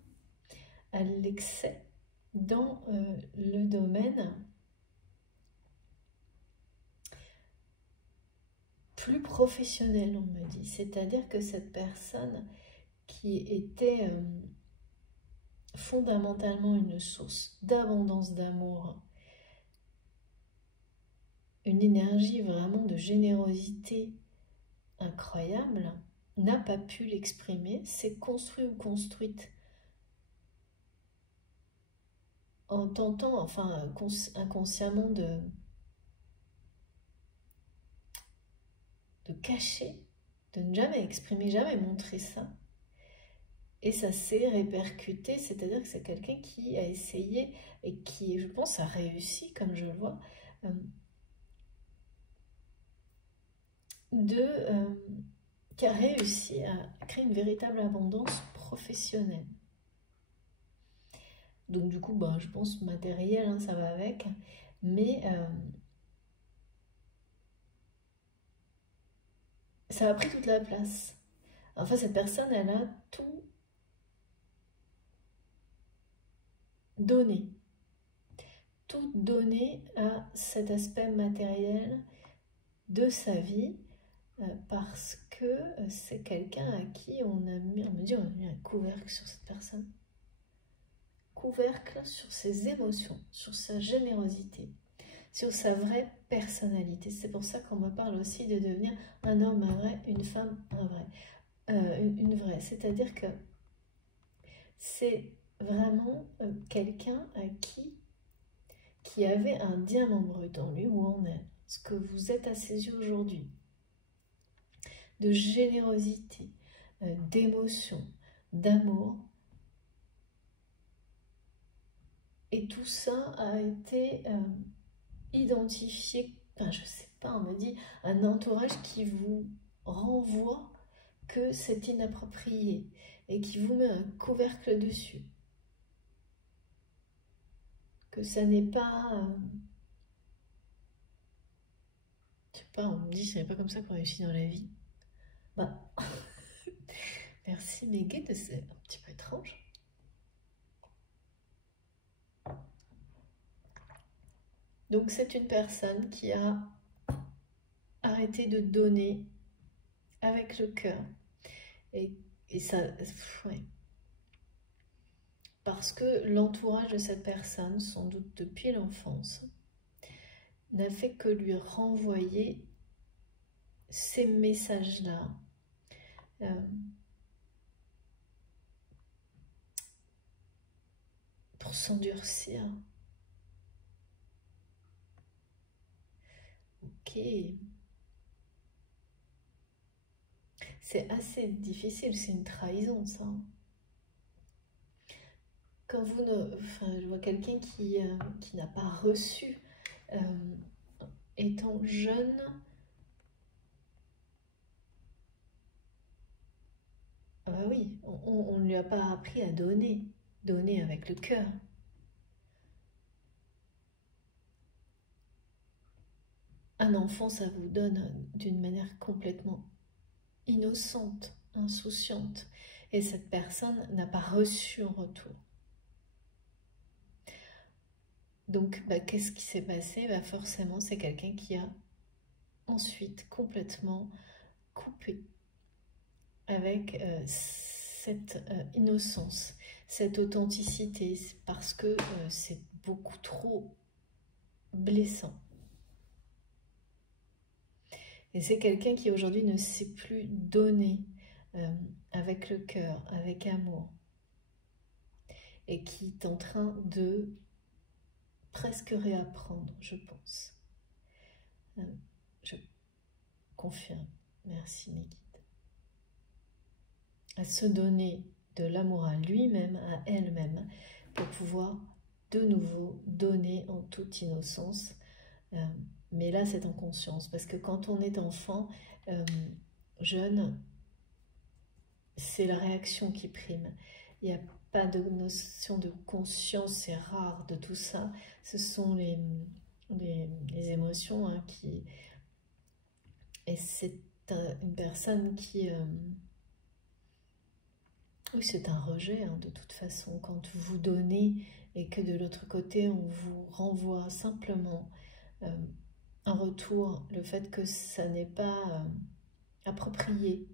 à l'excès dans le domaine plus professionnel, on me dit. C'est-à-dire que cette personne qui était fondamentalement une source d'abondance d'amour, une énergie vraiment de générosité incroyable, n'a pas pu l'exprimer, s'est construit ou construite en tentant, enfin inconsciemment, de cacher, de ne jamais exprimer, jamais montrer ça. Et ça s'est répercuté, c'est-à-dire que c'est quelqu'un qui a essayé et qui, je pense, a réussi, comme je le vois, qui a réussi à créer une véritable abondance professionnelle. Donc du coup, ben, je pense matériel, hein, ça va avec, mais ça a pris toute la place. Enfin, cette personne, elle a tout donné. Tout donné à cet aspect matériel de sa vie parce que c'est quelqu'un à qui on a mis, on a mis un couvercle sur cette personne. Couvercle sur ses émotions, sur sa générosité, sur sa vraie personnalité. C'est pour ça qu'on me parle aussi de devenir un homme un vrai, une femme un vrai. Une vraie. C'est-à-dire que c'est vraiment quelqu'un à qui avait un diamant brut en lui ou en elle, ce que vous êtes à ses yeux aujourd'hui, de générosité, d'émotion, d'amour. Et tout ça a été identifié, enfin je sais pas, on me dit, un entourage qui vous renvoie que c'est inapproprié et qui vous met un couvercle dessus. Que ça n'est pas... je sais pas, on me dit, ce n'est pas comme ça qu'on réussit dans la vie. Bah, merci mes guides, c'est un petit peu étrange. Donc c'est une personne qui a arrêté de donner avec le cœur. Et ça, ouais. Parce que l'entourage de cette personne, sans doute depuis l'enfance, n'a fait que lui renvoyer ces messages-là. Pour s'endurcir. Ok. C'est assez difficile, c'est une trahison, ça. Quand vous ne... Enfin, je vois quelqu'un qui n'a pas reçu, étant jeune, ah bah oui, on ne lui a pas appris à donner, donner avec le cœur. Un enfant, ça vous donne d'une manière complètement innocente, insouciante. Et cette personne n'a pas reçu en retour. Donc, bah, qu'est-ce qui s'est passé? Bah, forcément, c'est quelqu'un qui a ensuite complètement coupé avec cette innocence, cette authenticité, parce que c'est beaucoup trop blessant. Et c'est quelqu'un qui aujourd'hui ne sait plus donner avec le cœur, avec amour, et qui est en train de presque réapprendre, je pense. Je confirme. Merci mes guides. À se donner de l'amour à lui-même, à elle-même, pour pouvoir de nouveau donner en toute innocence. Mais là, c'est en conscience, parce que quand on est enfant, jeune, c'est la réaction qui prime. Il n'y a pas de notion de conscience, c'est rare de tout ça. Ce sont les émotions hein, qui... Et c'est une personne qui... oui, c'est un rejet hein, de toute façon. Quand vous donnez et que de l'autre côté, on vous renvoie simplement un retour, le fait que ça n'est pas approprié,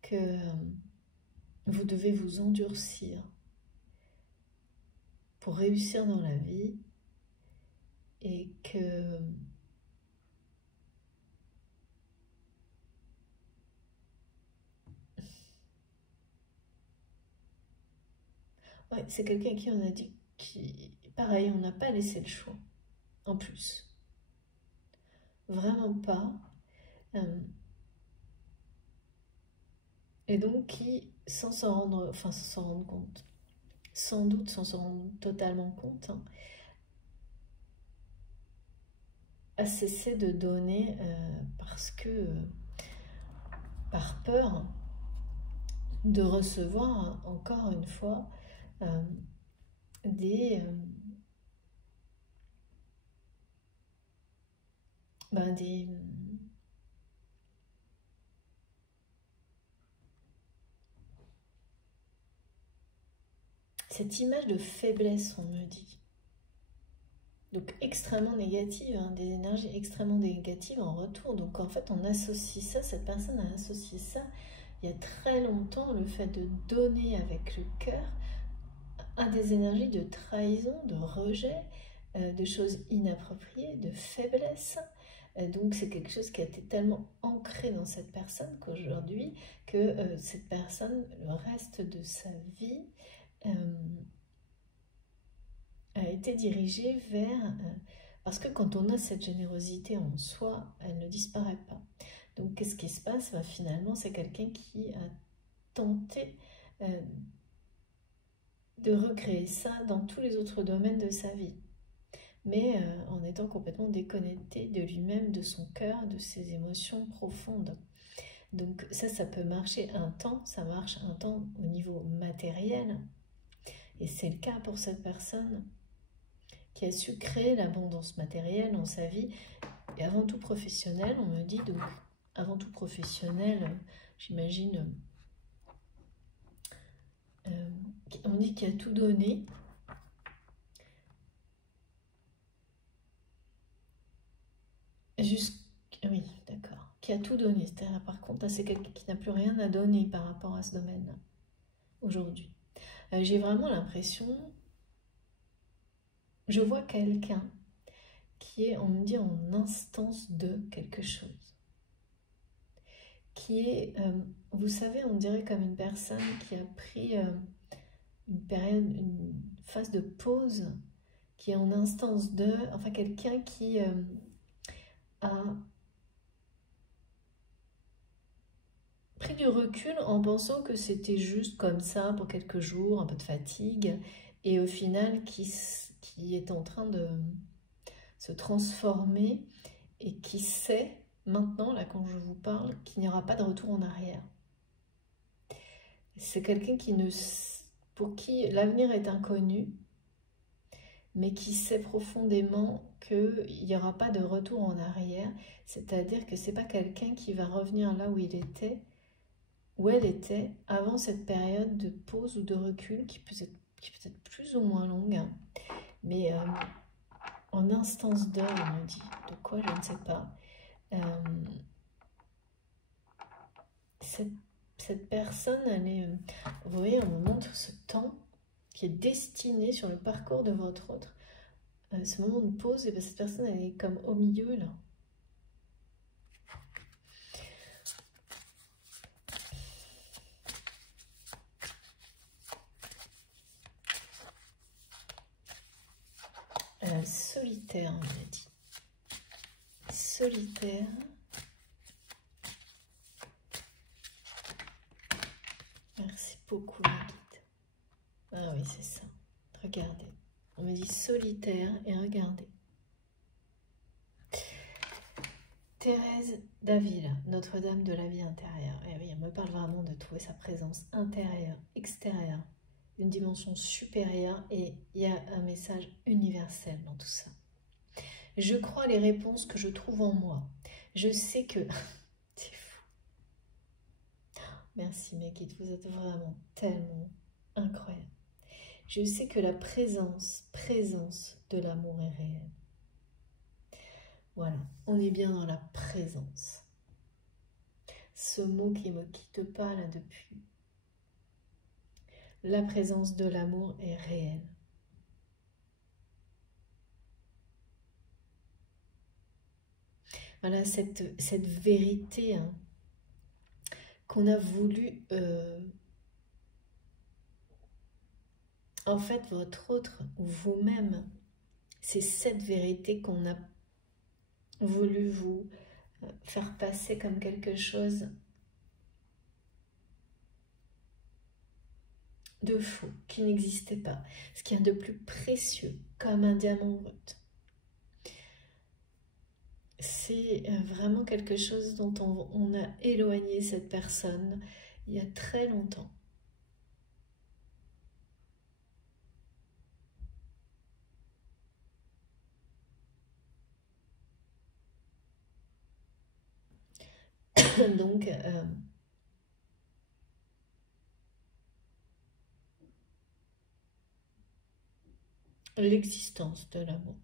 que vous devez vous endurcir pour réussir dans la vie et que ouais, c'est quelqu'un qui on a dit qui pareil, on n'a pas laissé le choix en plus, vraiment pas. et donc qui, sans s'en rendre, enfin sans s'en rendre compte, sans doute sans s'en rendre totalement compte, hein, a cessé de donner parce que, par peur de recevoir, encore une fois, des, des, cette image de faiblesse, on me dit. Donc extrêmement négative, hein, des énergies extrêmement négatives en retour. Donc en fait, on associe ça, cette personne a associé ça il y a très longtemps, le fait de donner avec le cœur, à des énergies de trahison, de rejet, de choses inappropriées, de faiblesse. Donc c'est quelque chose qui a été tellement ancré dans cette personne qu'aujourd'hui, que cette personne, le reste de sa vie, a été dirigée vers... parce que quand on a cette générosité en soi, elle ne disparaît pas. Donc qu'est-ce qui se passe? Finalement, c'est quelqu'un qui a tenté de recréer ça dans tous les autres domaines de sa vie, mais en étant complètement déconnecté de lui-même, de son cœur, de ses émotions profondes. Donc ça peut marcher un temps, ça marche un temps au niveau matériel, et c'est le cas pour cette personne qui a su créer l'abondance matérielle dans sa vie, et avant tout professionnelle, on me dit, donc avant tout professionnel, j'imagine, on dit qu'il a tout donné, oui, d'accord, qui a tout donné, c'est-à-dire par contre, c'est quelqu'un qui n'a plus rien à donner par rapport à ce domaine-là, aujourd'hui. J'ai vraiment l'impression, je vois quelqu'un qui est, on me dit, en instance de quelque chose. Qui est, vous savez, on dirait comme une personne qui a pris une période, une phase de pause, qui est en instance de, enfin quelqu'un qui a pris du recul en pensant que c'était juste comme ça pour quelques jours, un peu de fatigue, et au final qui est en train de se transformer et qui sait maintenant, là quand je vous parle, qu'il n'y aura pas de retour en arrière. C'est quelqu'un pour qui l'avenir est inconnu, mais qui sait profondément qu'il n'y aura pas de retour en arrière, c'est-à-dire que ce n'est pas quelqu'un qui va revenir là où il était, où elle était avant cette période de pause ou de recul qui peut être plus ou moins longue, hein, mais en instance d'heure, on me dit, de quoi je ne sais pas. Cette personne, elle est, vous voyez, on me montre ce temps qui est destiné sur le parcours de votre autre, ce moment de pause, et bien cette personne, elle est comme au milieu, là. Solitaire, on m'a dit. Solitaire. Merci beaucoup, ma guide. Ah oui, c'est ça. Regardez. On me dit solitaire et regardez. Thérèse d'Avila, Notre-Dame de la vie intérieure. Et oui, elle me parle vraiment de trouver sa présence intérieure, extérieure, une dimension supérieure, et il y a un message universel dans tout ça. Je crois les réponses que je trouve en moi. Je sais que... C'est fou. Merci mes guides, vous êtes vraiment tellement incroyables. Je sais que la présence de l'amour est réelle. Voilà, on est bien dans la présence. Ce mot qui me quitte pas là depuis. La présence de l'amour est réelle. Voilà, cette vérité, hein, qu'on a voulu... en fait, votre autre, ou vous-même, c'est cette vérité qu'on a voulu vous faire passer comme quelque chose de faux, qui n'existait pas, ce qu'il y a de plus précieux, comme un diamant brut. C'est vraiment quelque chose dont on a éloigné cette personne il y a très longtemps. Donc, l'existence de l'amour,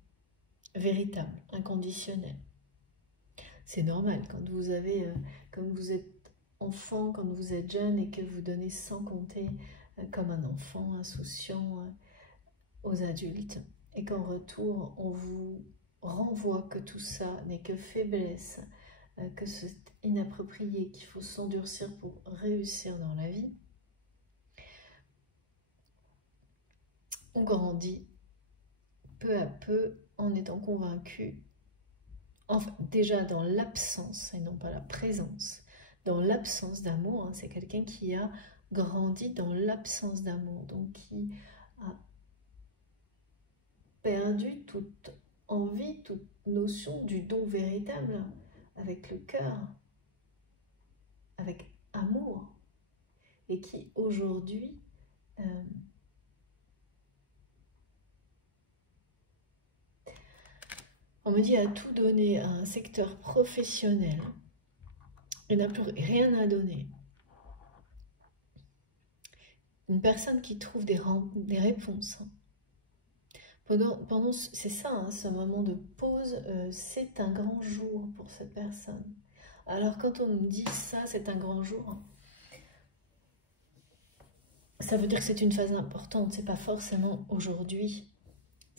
véritable, inconditionnel. C'est normal quand vous avez, comme vous êtes enfant, quand vous êtes jeune et que vous donnez sans compter comme un enfant insouciant aux adultes et qu'en retour on vous renvoie que tout ça n'est que faiblesse, que c'est inapproprié, qu'il faut s'endurcir pour réussir dans la vie. On grandit peu à peu en étant convaincu, enfin déjà dans l'absence et non pas la présence, dans l'absence d'amour, hein, c'est quelqu'un qui a grandi dans l'absence d'amour, donc qui a perdu toute envie, toute notion du don véritable, avec le cœur, avec amour, et qui aujourd'hui on me dit a tout donné à un secteur professionnel et n'a plus rien à donner. Une personne qui trouve des réponses. C'est ça, hein, ce moment de pause, c'est un grand jour pour cette personne. Alors quand on me dit ça, c'est un grand jour, ça veut dire que c'est une phase importante, c'est pas forcément aujourd'hui.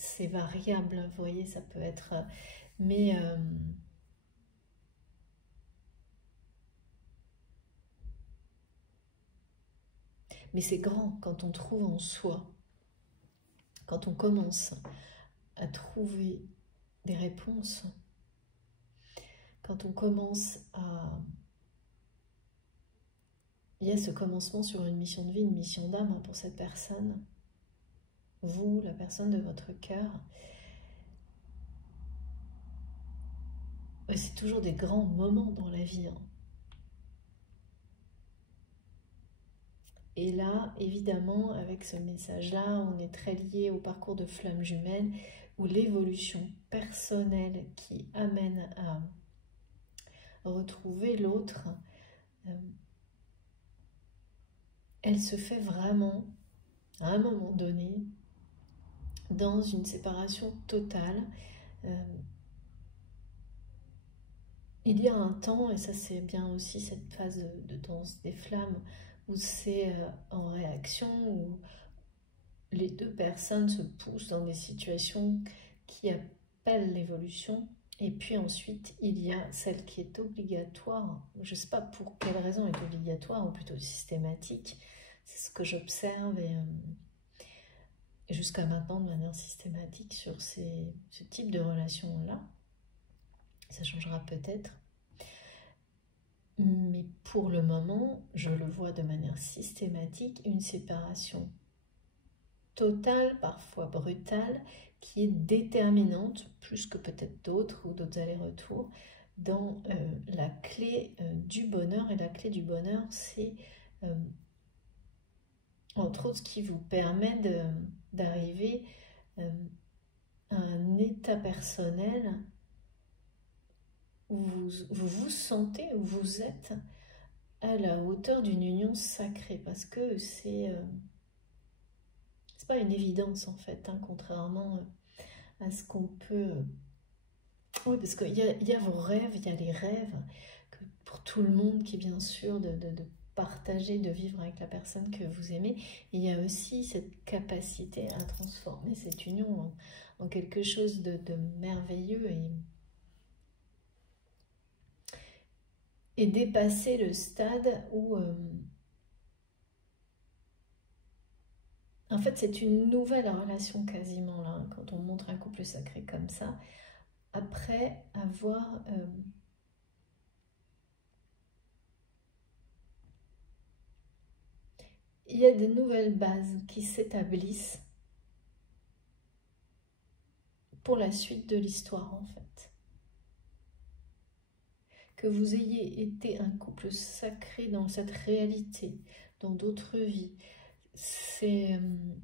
C'est variable, vous voyez, ça peut être... mais c'est grand quand on trouve en soi, quand on commence à trouver des réponses, quand on commence à... Il y a ce commencement sur une mission de vie, une mission d'âme hein, pour cette personne, vous, la personne de votre cœur. C'est toujours des grands moments dans la vie. Hein. Et là, évidemment, avec ce message-là, on est très lié au parcours de flamme jumelle, où l'évolution personnelle qui amène à retrouver l'autre, elle se fait vraiment, à un moment donné, dans une séparation totale. Il y a un temps, et ça c'est bien aussi cette phase de danse des flammes, où c'est en réaction, où les deux personnes se poussent dans des situations qui appellent l'évolution. Et puis ensuite, il y a celle qui est obligatoire. Je ne sais pas pour quelle raison elle est obligatoire, ou plutôt systématique. C'est ce que j'observe et jusqu'à maintenant de manière systématique sur ce type de relation-là. Ça changera peut-être. Mais pour le moment, je le vois de manière systématique, une séparation totale, parfois brutale, qui est déterminante, plus que peut-être d'autres ou d'autres allers-retours, dans la clé du bonheur. Et la clé du bonheur, c'est entre autres ce qui vous permet d'arriver à un état personnel où vous sentez, où vous êtes à la hauteur d'une union sacrée, parce que c'est pas une évidence en fait, hein, contrairement à ce qu'on peut... Oui, parce qu'il y a vos rêves, il y a les rêves, que pour tout le monde qui est bien sûr de partager, de vivre avec la personne que vous aimez. Et il y a aussi cette capacité à transformer cette union en quelque chose de merveilleux et dépasser le stade où... en fait, c'est une nouvelle relation quasiment, là, hein, quand on montre un couple sacré comme ça, après avoir il y a des nouvelles bases qui s'établissent pour la suite de l'histoire en fait. Que vous ayez été un couple sacré dans cette réalité, dans d'autres vies, c'est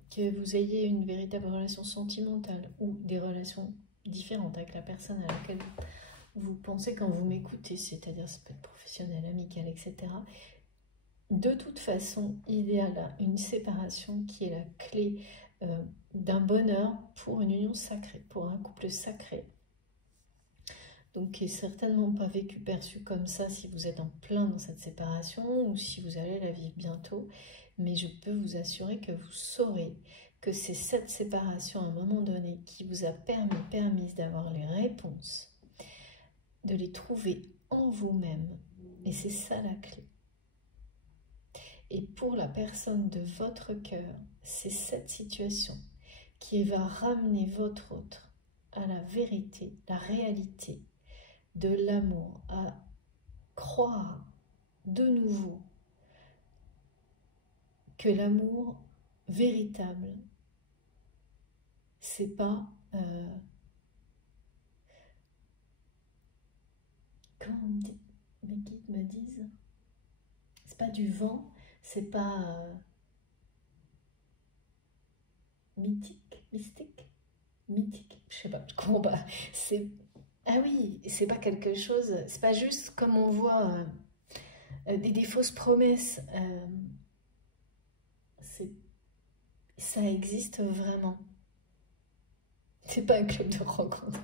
que vous ayez une véritable relation sentimentale ou des relations différentes avec la personne à laquelle vous pensez quand vous m'écoutez, c'est-à-dire ça peut être professionnel, amical, etc. De toute façon, il y a là une séparation qui est la clé d'un bonheur pour une union sacrée, pour un couple sacré. Donc qui n'est certainement pas vécu, perçu comme ça si vous êtes en plein dans cette séparation ou si vous allez la vivre bientôt. Mais je peux vous assurer que vous saurez que c'est cette séparation à un moment donné qui vous a permis d'avoir les réponses, de les trouver en vous-même. Et c'est ça la clé. Et pour la personne de votre cœur, c'est cette situation qui va ramener votre autre à la vérité, la réalité de l'amour, à croire de nouveau que l'amour véritable, c'est pas comment mes guides me disent, c'est pas du vent, c'est pas mystique, je sais pas, je comprends pas. C'est ah oui, c'est pas quelque chose, c'est pas juste comme on voit des fausses promesses. Ça existe vraiment. C'est pas un club de rencontre.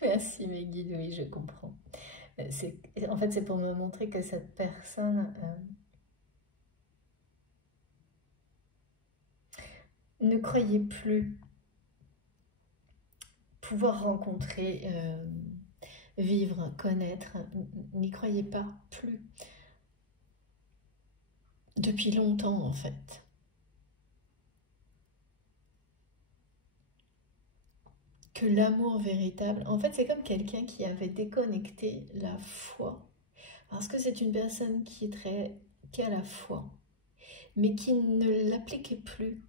Merci mes guides, oui, je comprends. En fait, c'est pour me montrer que cette personne ne croyait plus pouvoir rencontrer, vivre, connaître, n'y croyait pas plus. Depuis longtemps, en fait. Que l'amour véritable, en fait, c'est comme quelqu'un qui avait déconnecté la foi. Parce que c'est une personne qui a la foi, mais qui ne l'appliquait plus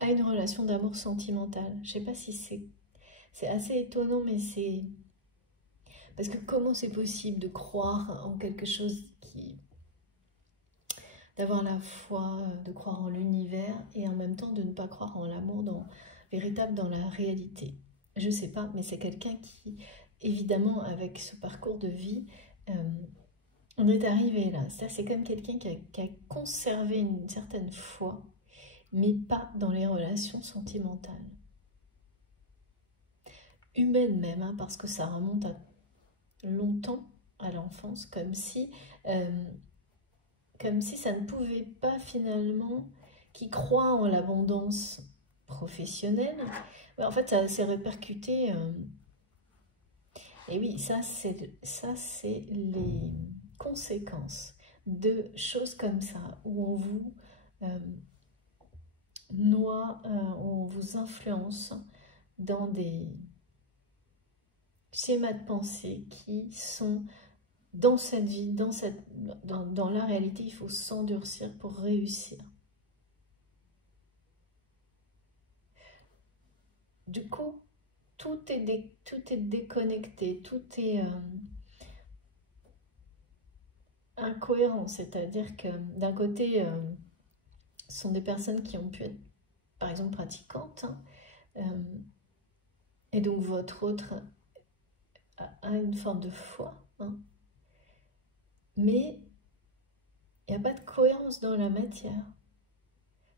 à une relation d'amour sentimental. Je ne sais pas si c'est assez étonnant, mais c'est... Parce que comment c'est possible de croire en quelque chose qui... d'avoir la foi, de croire en l'univers, et en même temps de ne pas croire en l'amour véritable dans la réalité. Je ne sais pas, mais c'est quelqu'un qui, évidemment, avec ce parcours de vie, on est arrivé là. C'est comme quelqu'un qui a conservé une certaine foi, mais pas dans les relations sentimentales. Humaines même, hein, parce que ça remonte à longtemps, à l'enfance, comme si ça ne pouvait pas finalement, qui croit en l'abondance professionnelle, en fait ça s'est répercuté, et oui, ça c'est les conséquences de choses comme ça, où on vous noie, on vous influence dans des schémas de pensée qui sont dans cette vie, dans la réalité. Il faut s'endurcir pour réussir. Du coup, tout est déconnecté, tout est incohérent. C'est-à-dire que d'un côté, ce sont des personnes qui ont pu être, par exemple, pratiquantes, hein, et donc votre autre a une forme de foi, hein, mais il n'y a pas de cohérence dans la matière.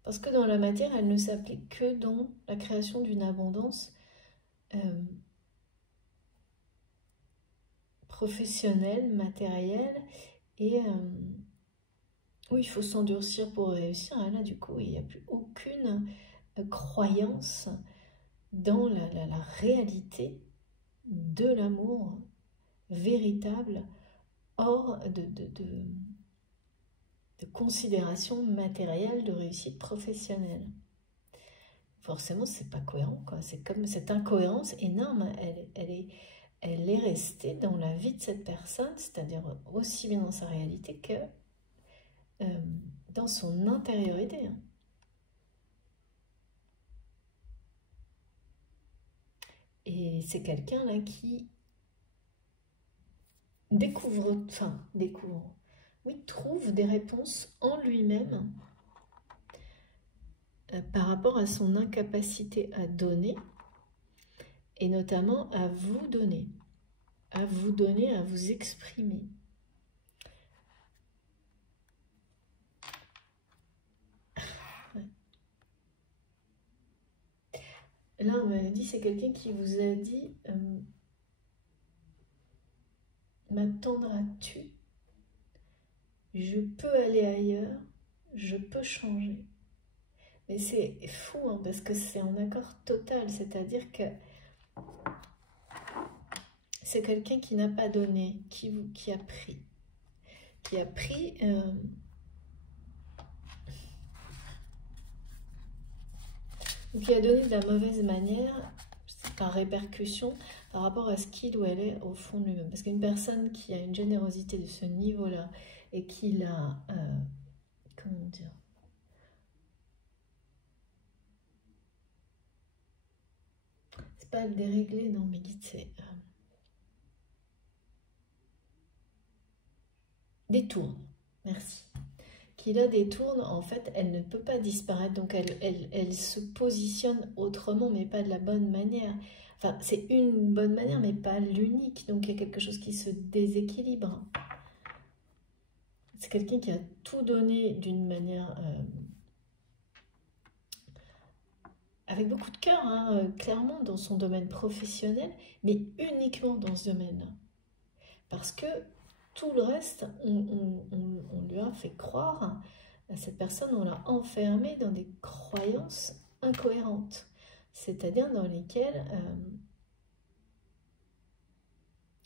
Parce que dans la matière, elle ne s'applique que dans la création d'une abondance professionnelle, matérielle, et où il faut s'endurcir pour réussir. Et là, du coup, il n'y a plus aucune croyance dans la réalité de l'amour véritable, hors de considération matérielle de réussite professionnelle. Forcément, c'est pas cohérent, quoi. C'est comme cette incohérence énorme, elle est restée dans la vie de cette personne, c'est-à-dire aussi bien dans sa réalité que dans son intériorité. Hein. Et c'est quelqu'un là qui trouve des réponses en lui-même par rapport à son incapacité à donner, et notamment à vous donner, à vous exprimer. Ouais. Là, on m'a dit, c'est quelqu'un qui vous a dit m'attendras-tu? Je peux aller ailleurs, je peux changer. Mais c'est fou, hein, parce que c'est en accord total, c'est-à-dire que c'est quelqu'un qui n'a pas donné, qui a pris. Qui a pris... ou qui a donné de la mauvaise manière, par répercussion, par rapport à ce qu'il ou elle est au fond de lui-même. Parce qu'une personne qui a une générosité de ce niveau-là, et qui l'a... comment dire, c'est pas déréglé, non, mais guide, c'est... détourne, merci. Qui la détourne, en fait, elle ne peut pas disparaître, donc elle se positionne autrement, mais pas de la bonne manière. Enfin, c'est une bonne manière, mais pas l'unique, donc il y a quelque chose qui se déséquilibre. C'est quelqu'un qui a tout donné d'une manière... avec beaucoup de cœur, hein, clairement, dans son domaine professionnel, mais uniquement dans ce domaine-là. Parce que tout le reste, on lui a fait croire à cette personne, on l'a enfermée dans des croyances incohérentes, c'est-à-dire dans lesquelles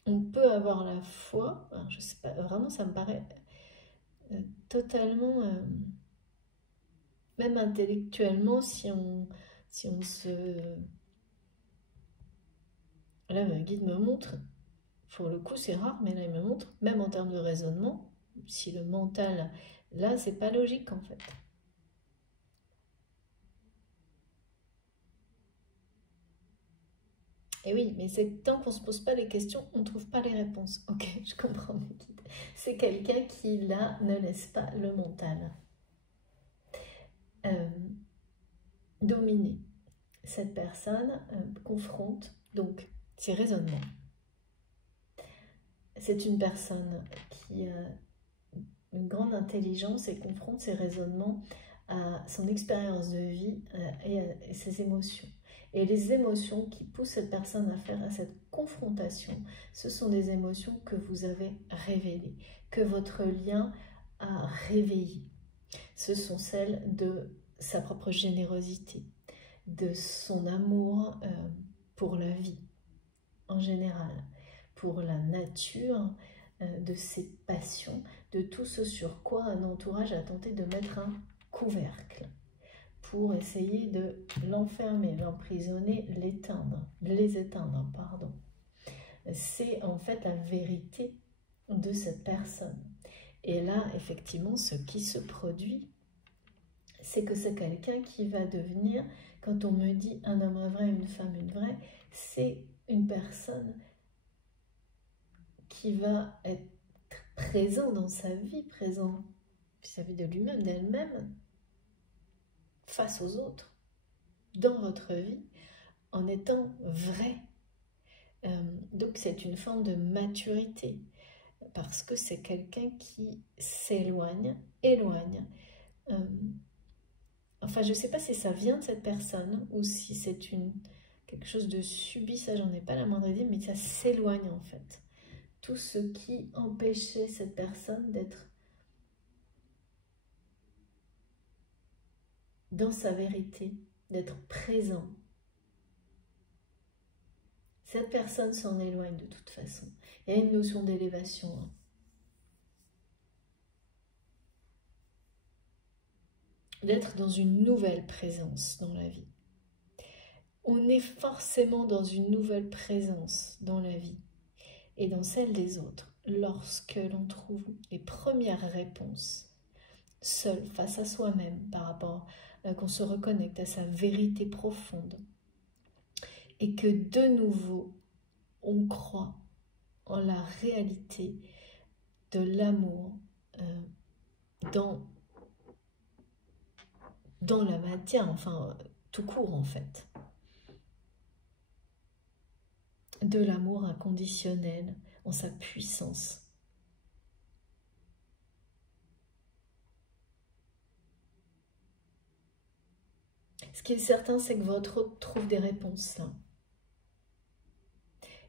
on peut avoir la foi, alors je sais pas, vraiment ça me paraît totalement, même intellectuellement, si on se... Là, ma guide me montre, pour le coup c'est rare, mais là il me montre, même en termes de raisonnement, si le mental, là c'est pas logique en fait. Et oui, mais c'est tant qu'on ne se pose pas les questions, on ne trouve pas les réponses. Ok, je comprends, mes guides. C'est quelqu'un qui, là, ne laisse pas le mental dominer. Cette personne confronte donc ses raisonnements. C'est une personne qui a une grande intelligence et confronte ses raisonnements à son expérience de vie et à ses émotions. Et les émotions qui poussent cette personne à faire cette confrontation, ce sont des émotions que vous avez révélées, que votre lien a réveillées. Ce sont celles de sa propre générosité, de son amour pour la vie en général, pour la nature, de ses passions, de tout ce sur quoi un entourage a tenté de mettre un couvercle pour essayer de l'enfermer, l'emprisonner, les éteindre, pardon. C'est en fait la vérité de cette personne. Et là, effectivement, ce qui se produit, c'est que c'est quelqu'un qui va devenir, quand on me dit un homme vrai, une femme une vraie, c'est une personne qui va être présent dans sa vie, présent vis-à-vis de lui-même, d'elle-même, face aux autres, dans votre vie, en étant vrai. Donc c'est une forme de maturité, parce que c'est quelqu'un qui s'éloigne, éloigne. Enfin, je ne sais pas si ça vient de cette personne, ou si c'est quelque chose de subi, ça j'en ai pas la moindre idée, mais ça s'éloigne en fait. Tout ce qui empêchait cette personne d'être dans sa vérité, d'être présent. Cette personne s'en éloigne de toute façon. Il y a une notion d'élévation. Hein. D'être dans une nouvelle présence dans la vie. On est forcément dans une nouvelle présence dans la vie et dans celle des autres lorsque l'on trouve les premières réponses seul face à soi-même par rapport, qu'on se reconnecte à sa vérité profonde et que de nouveau on croit en la réalité de l'amour dans la matière, enfin tout court en fait, de l'amour inconditionnel en sa puissance. Ce qui est certain, c'est que votre hôte trouve des réponses là.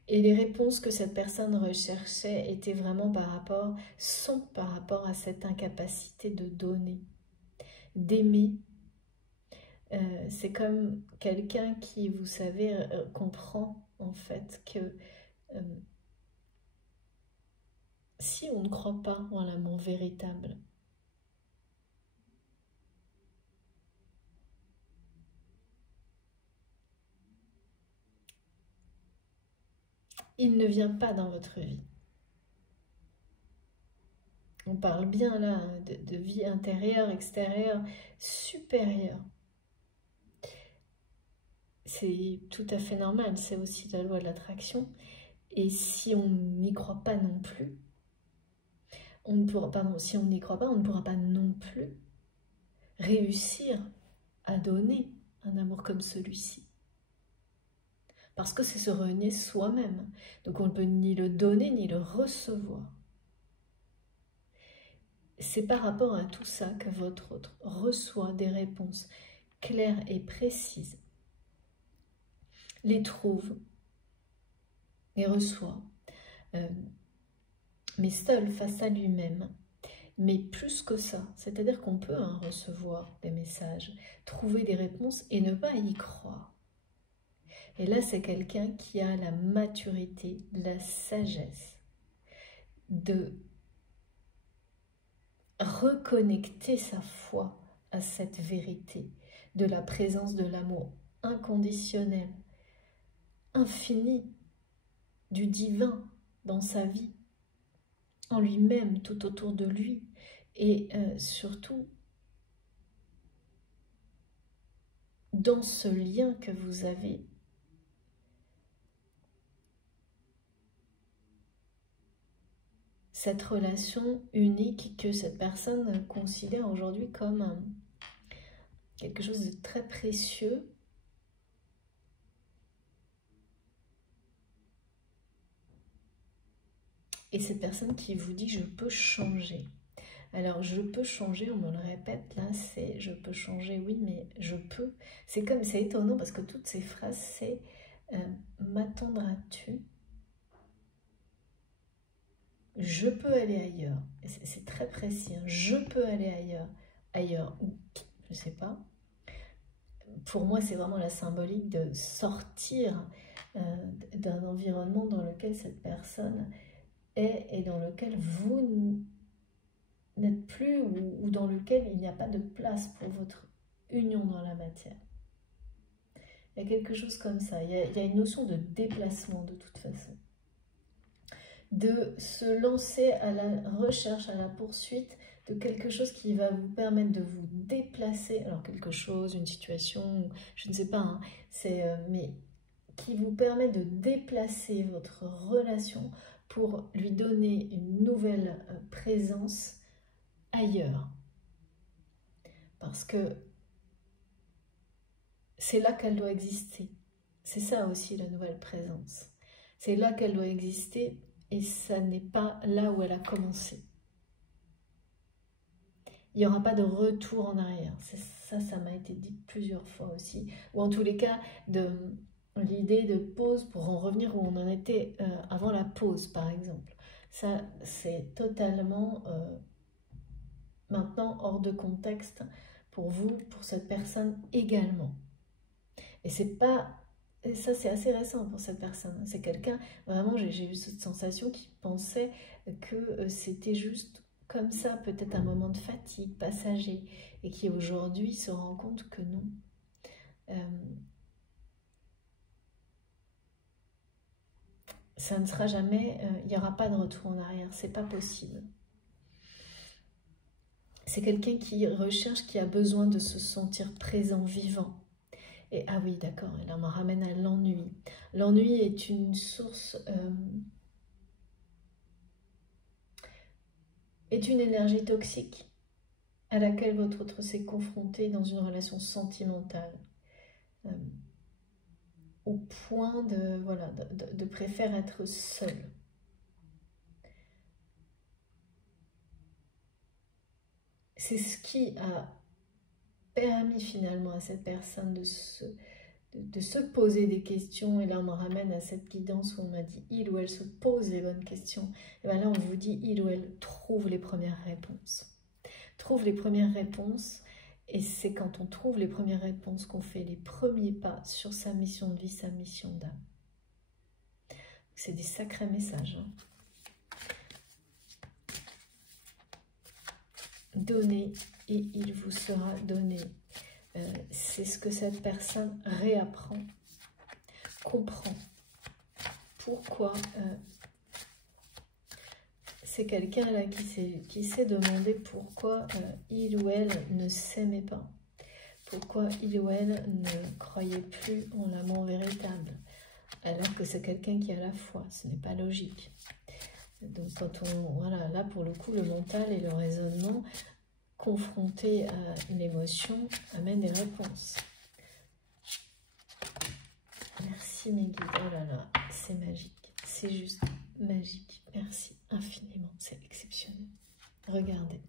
Et les réponses que cette personne recherchait étaient vraiment sont par rapport à cette incapacité de donner, d'aimer. C'est comme quelqu'un qui, vous savez, comprend en fait que si on ne croit pas en l'amour véritable, il ne vient pas dans votre vie. On parle bien là de vie intérieure, extérieure, supérieure. C'est tout à fait normal, c'est aussi la loi de l'attraction. Et si on n'y croit pas non plus, si on n'y croit pas, on ne pourra pas non plus réussir à donner un amour comme celui-ci. Parce que c'est se renier soi-même. Donc on ne peut ni le donner ni le recevoir. C'est par rapport à tout ça que votre autre reçoit des réponses claires et précises, les trouve, les reçoit, mais seul face à lui-même. Mais plus que ça, c'est-à-dire qu'on peut recevoir des messages, trouver des réponses et ne pas y croire. Et là, c'est quelqu'un qui a la maturité, la sagesse de reconnecter sa foi à cette vérité, de la présence de l'amour inconditionnel, infini, du divin dans sa vie, en lui-même, tout autour de lui, et surtout dans ce lien que vous avez. Cette relation unique que cette personne considère aujourd'hui comme quelque chose de très précieux. Et cette personne qui vous dit « je peux changer ». Alors, je peux changer, on me le répète, là, c'est « je peux changer », oui, mais je peux. C'est étonnant parce que toutes ces phrases, c'est « m'attendras-tu » ? Je peux aller ailleurs. C'est très précis. Hein. Je peux aller ailleurs. Ailleurs où? Je ne sais pas. Pour moi, c'est vraiment la symbolique de sortir d'un environnement dans lequel cette personne est et dans lequel vous n'êtes plus ou dans lequel il n'y a pas de place pour votre union dans la matière. Il y a quelque chose comme ça. Il y a une notion de déplacement de toute façon. De se lancer à la recherche, à la poursuite de quelque chose qui va vous permettre de vous déplacer, alors quelque chose, une situation, je ne sais pas, hein, mais qui vous permet de déplacer votre relation pour lui donner une nouvelle présence ailleurs. Parce que c'est là qu'elle doit exister. C'est ça aussi la nouvelle présence. C'est là qu'elle doit exister. Et ça n'est pas là où elle a commencé. Il n'y aura pas de retour en arrière. Ça m'a été dit plusieurs fois aussi. Ou en tous les cas, l'idée de pause pour en revenir où on en était avant la pause, par exemple. Ça, c'est totalement maintenant hors de contexte pour vous, pour cette personne également. Et c'est pas... Et ça, c'est assez récent pour cette personne. C'est quelqu'un, vraiment, j'ai eu cette sensation qui pensait que c'était juste comme ça, peut-être un moment de fatigue passager, et qui aujourd'hui se rend compte que non. Ça ne sera jamais, il n'y aura pas de retour en arrière, c'est pas possible. c'est quelqu'un qui recherche, qui a besoin de se sentir présent, vivant. Et ah oui, d'accord, et là on me ramène à l'ennui. L'ennui est une source, est une énergie toxique à laquelle votre autre s'est confronté dans une relation sentimentale. Au point de, voilà, de préférer être seul. C'est ce qui a permis finalement à cette personne de se poser des questions. Et là, on me ramène à cette guidance où on m'a dit il ou elle se pose les bonnes questions. Et bien là, on vous dit il ou elle trouve les premières réponses. Trouve les premières réponses. Et c'est quand on trouve les premières réponses qu'on fait les premiers pas sur sa mission de vie, sa mission d'âme. C'est des sacrés messages. Hein. Donnez et il vous sera donné. C'est ce que cette personne réapprend, comprend. Pourquoi c'est quelqu'un là qui s'est demandé pourquoi il ou elle ne s'aimait pas. Pourquoi il ou elle ne croyait plus en l'amour véritable. Alors que c'est quelqu'un qui a la foi. Ce n'est pas logique. Donc quand on, voilà, là pour le coup, le mental et le raisonnement confrontés à une émotion amènent des réponses. Merci mes guides, oh là là, c'est magique, c'est juste magique, merci infiniment, c'est exceptionnel. Regardez.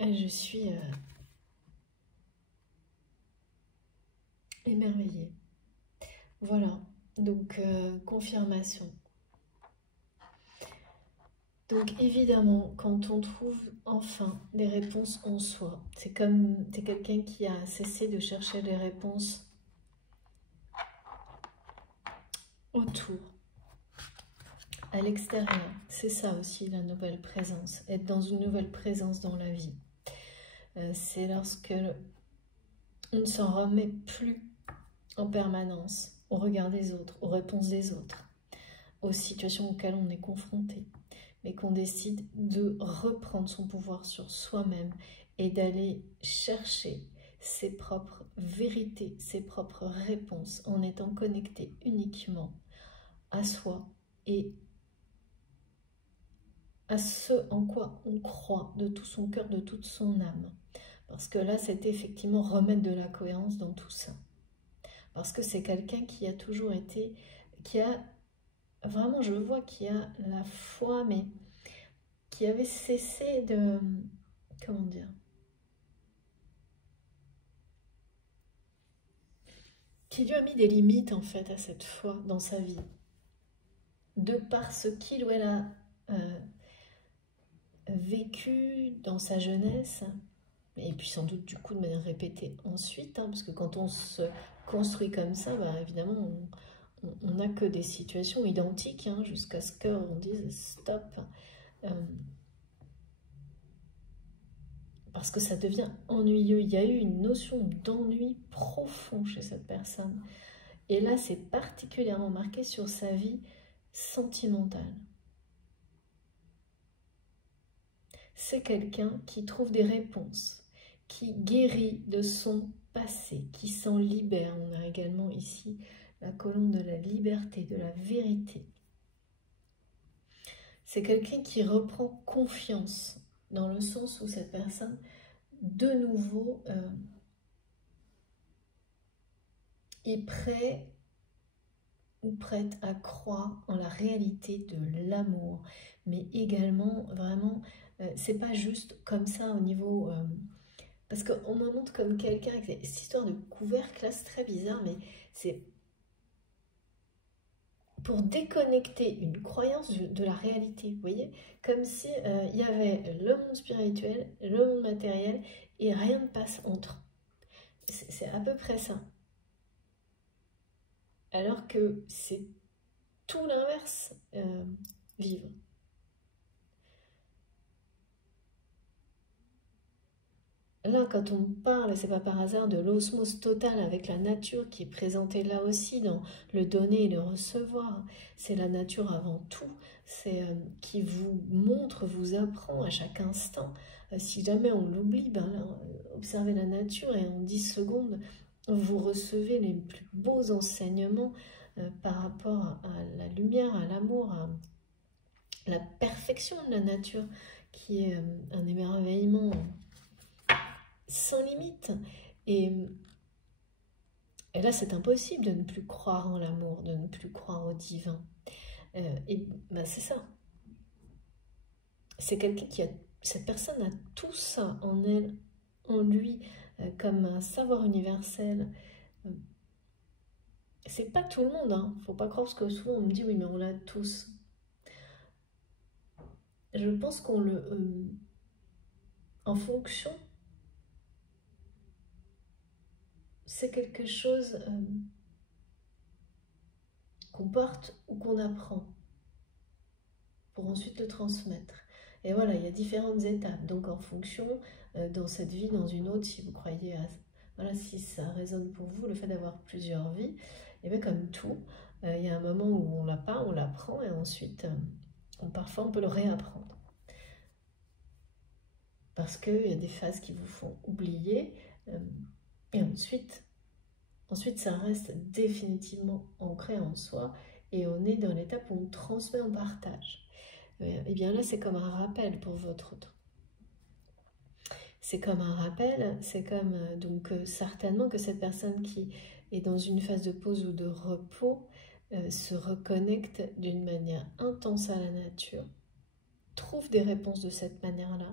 Je suis émerveillée. Voilà, donc confirmation. Donc évidemment, quand on trouve enfin des réponses en soi, c'est comme t'es quelqu'un qui a cessé de chercher des réponses autour, à l'extérieur. C'est ça aussi la nouvelle présence, être dans une nouvelle présence dans la vie. C'est lorsque on ne s'en remet plus en permanence au regard des autres, aux réponses des autres, aux situations auxquelles on est confronté, mais qu'on décide de reprendre son pouvoir sur soi-même et d'aller chercher ses propres vérités, ses propres réponses en étant connecté uniquement à soi et à ce en quoi on croit de tout son cœur, de toute son âme. Parce que là, c'est effectivement remettre de la cohérence dans tout ça. Parce que c'est quelqu'un qui a toujours été, qui a, vraiment je vois qui a la foi, mais qui avait cessé de, comment dire, qui lui a mis des limites en fait à cette foi dans sa vie. De par ce qu'il ou elle a vécu dans sa jeunesse, et puis sans doute du coup de manière répétée ensuite, hein, parce que quand on se construit comme ça, bah, évidemment on n'a que des situations identiques, hein, jusqu'à ce qu'on dise stop, parce que ça devient ennuyeux. Il y a eu une notion d'ennui profond chez cette personne, et là c'est particulièrement marqué sur sa vie sentimentale. C'est quelqu'un qui trouve des réponses, qui guérit de son passé, qui s'en libère. On a également ici la colonne de la liberté, de la vérité. C'est quelqu'un qui reprend confiance, dans le sens où cette personne, de nouveau, est prêt ou prête à croire en la réalité de l'amour, mais également, vraiment, c'est pas juste comme ça au niveau... parce qu'on me montre comme quelqu'un avec cette histoire de couvercle, là, c'est très bizarre, mais c'est pour déconnecter une croyance de la réalité, vous voyez, comme si il y avait le monde spirituel, le monde matériel, et rien ne passe entre. C'est à peu près ça. Alors que c'est tout l'inverse, vivre. là, quand on parle, et c'est pas par hasard, de l'osmose totale avec la nature qui est présentée là aussi dans le donner et le recevoir, c'est la nature avant tout, c'est qui vous montre, vous apprend à chaque instant. Si jamais on l'oublie, ben là, observez la nature et en 10 secondes, vous recevez les plus beaux enseignements par rapport à la lumière, à l'amour, à la perfection de la nature, qui est un émerveillement sans limite. Et, et là, c'est impossible de ne plus croire en l'amour, de ne plus croire au divin. Et ben, c'est ça. C'est quelqu'un qui a... Cette personne a tout ça en elle, en lui, comme un savoir universel. C'est pas tout le monde, hein. Faut pas croire, parce que souvent on me dit oui, mais on l'a tous. Je pense qu'on le... en fonction, c'est quelque chose qu'on porte ou qu'on apprend pour ensuite le transmettre. Et voilà, il y a différentes étapes. Donc en fonction, dans cette vie, dans une autre, si vous croyez à... Voilà, si ça résonne pour vous, le fait d'avoir plusieurs vies, et bien comme tout, il y a un moment où on l'a pas, on l'apprend, et ensuite, parfois, on peut le réapprendre. Parce qu'il y a des phases qui vous font oublier, et ensuite, ça reste définitivement ancré en soi, et on est dans l'étape où on transmet, on partage. Et bien là, c'est comme un rappel pour votre autre. C'est comme un rappel, c'est comme donc certainement que cette personne qui est dans une phase de pause ou de repos se reconnecte d'une manière intense à la nature, trouve des réponses de cette manière-là.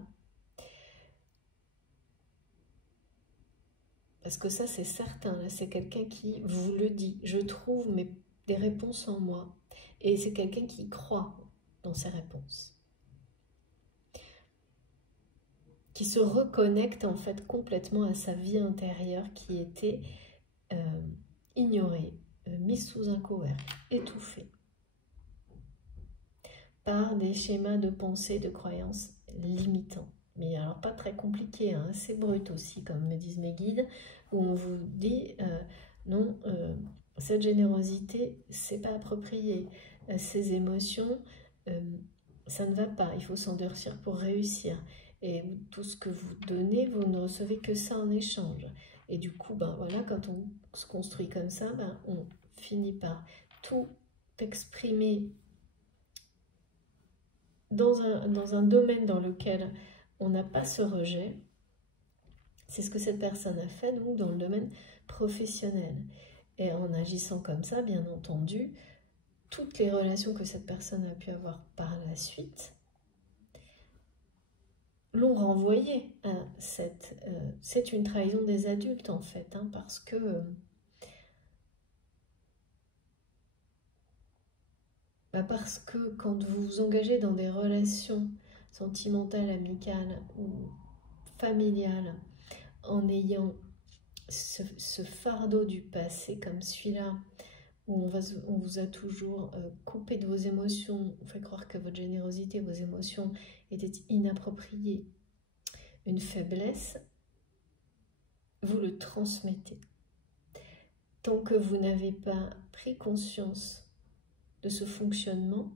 Parce que ça, c'est certain, là, c'est quelqu'un qui vous le dit. Je trouve des réponses en moi. Et c'est quelqu'un qui croit dans ses réponses. Qui se reconnecte en fait complètement à sa vie intérieure qui était ignorée, mise sous un couvert, étouffée par des schémas de pensée, de croyances limitants. Mais alors pas très compliqué, hein, assez brut aussi, comme me disent mes guides, où on vous dit non, cette générosité, c'est pas approprié, ces émotions, ça ne va pas, il faut s'endurcir pour réussir. Et tout ce que vous donnez, vous ne recevez que ça en échange. Et du coup, ben voilà, quand on se construit comme ça, ben, on finit par tout exprimer dans un domaine dans lequel on n'a pas ce rejet. C'est ce que cette personne a fait, donc, dans le domaine professionnel. Et en agissant comme ça, bien entendu, toutes les relations que cette personne a pu avoir par la suite l'ont renvoyé à cette... c'est une trahison des adultes, en fait, hein, parce que... parce que quand vous vous engagez dans des relations sentimentales, amicales ou familiales, en ayant ce fardeau du passé comme celui-là, où on vous a toujours coupé de vos émotions, on fait croire que votre générosité, vos émotions étaient inappropriées, une faiblesse, vous le transmettez. Tant que vous n'avez pas pris conscience de ce fonctionnement,